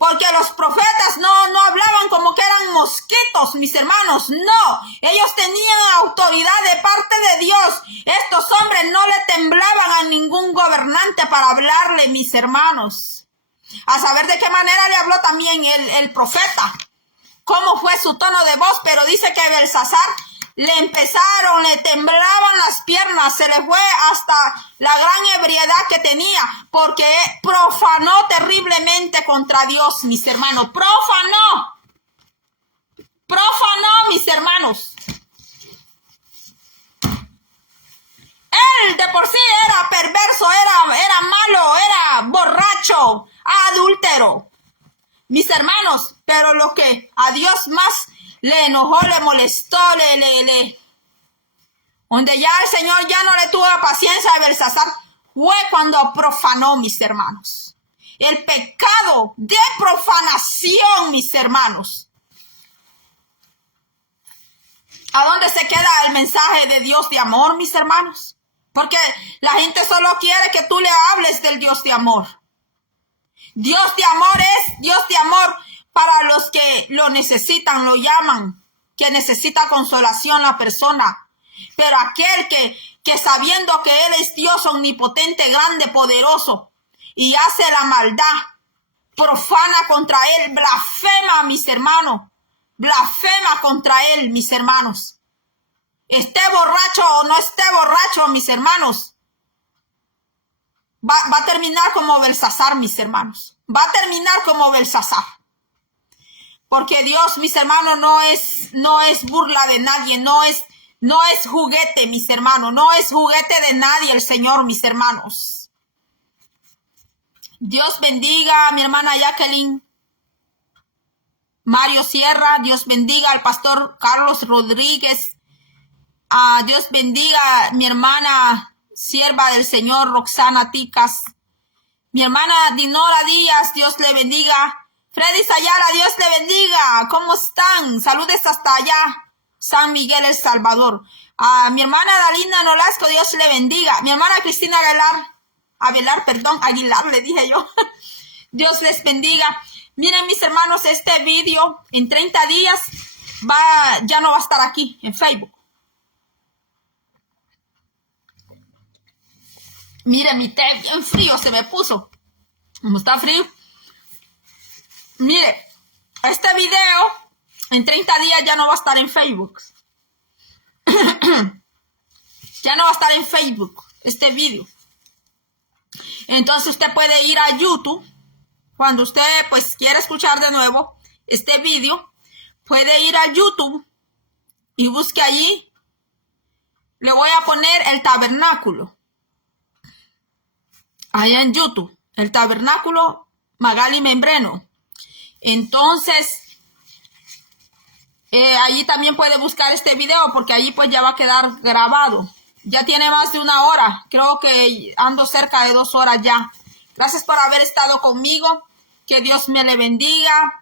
Porque los profetas no hablaban como que eran mosquitos, mis hermanos. No, ellos tenían autoridad de parte de Dios. Estos hombres no le temblaban a ningún gobernante para hablarle, mis hermanos. A saber de qué manera le habló también el profeta. Cómo fue su tono de voz, pero dice que Belsasar le temblaban las piernas, se le fue hasta la gran ebriedad que tenía, porque profanó terriblemente contra Dios, mis hermanos. Profanó, mis hermanos. Él de por sí era perverso, era malo, era borracho, adúltero, mis hermanos. Pero lo que a Dios más le enojó, le molestó, donde ya el Señor ya no le tuvo paciencia a Belsasar, fue cuando profanó, mis hermanos. El pecado de profanación, mis hermanos. ¿A dónde se queda el mensaje de Dios de amor, mis hermanos? Porque la gente solo quiere que tú le hables del Dios de amor. Dios de amor es Dios de amor para los que lo necesitan, lo llaman, que necesita consolación la persona. Pero aquel que sabiendo que Él es Dios omnipotente, grande, poderoso, y hace la maldad, profana contra Él, blasfema, mis hermanos, blasfema contra Él, mis hermanos. Esté borracho o no esté borracho, mis hermanos, va a terminar como Belsasar, mis hermanos. Va a terminar como Belsasar. Porque Dios, mis hermanos, no es burla de nadie, no es juguete, mis hermanos, no es juguete de nadie el Señor, mis hermanos. Dios bendiga a mi hermana Jacqueline Mario Sierra, Dios bendiga al pastor Carlos Rodríguez, Dios bendiga a mi hermana sierva del Señor Roxana Ticas, mi hermana Dinora Díaz, Dios le bendiga. Freddy Sayala, Dios le bendiga. ¿Cómo están? Saludes hasta allá, San Miguel, El Salvador. A mi hermana Dalina Nolasco, Dios le bendiga. Mi hermana Cristina Aguilar, le dije yo. Dios les bendiga. Miren, mis hermanos, este video en 30 días ya no va a estar aquí en Facebook. Miren, mi té bien frío se me puso. Como está frío. Mire, este video en 30 días ya no va a estar en Facebook. Ya no va a estar en Facebook este video. Entonces usted puede ir a YouTube. Cuando usted pues quiera escuchar de nuevo este video, puede ir a YouTube y busque allí. Le voy a poner el tabernáculo. Allá en YouTube, el tabernáculo Magali Membreno. Entonces, allí también puede buscar este video porque allí pues ya va a quedar grabado. Ya tiene más de 1 hora. Creo que ando cerca de 2 horas ya. Gracias por haber estado conmigo. Que Dios me le bendiga.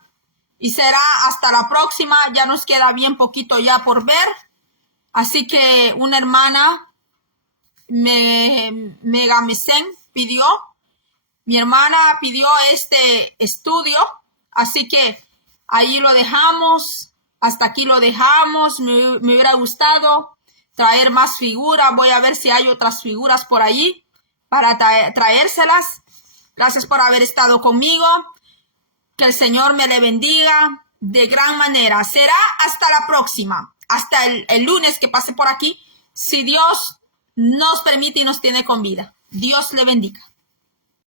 Y será hasta la próxima. Ya nos queda bien poquito ya por ver. Así que una hermana, Megamesen, pidió. Mi hermana pidió este estudio. Así que ahí lo dejamos. Hasta aquí lo dejamos. Me hubiera gustado traer más figuras. Voy a ver si hay otras figuras por allí para traérselas. Gracias por haber estado conmigo. Que el Señor me le bendiga de gran manera. Será hasta la próxima. Hasta el lunes que pase por aquí. Si Dios nos permite y nos tiene con vida. Dios le bendiga.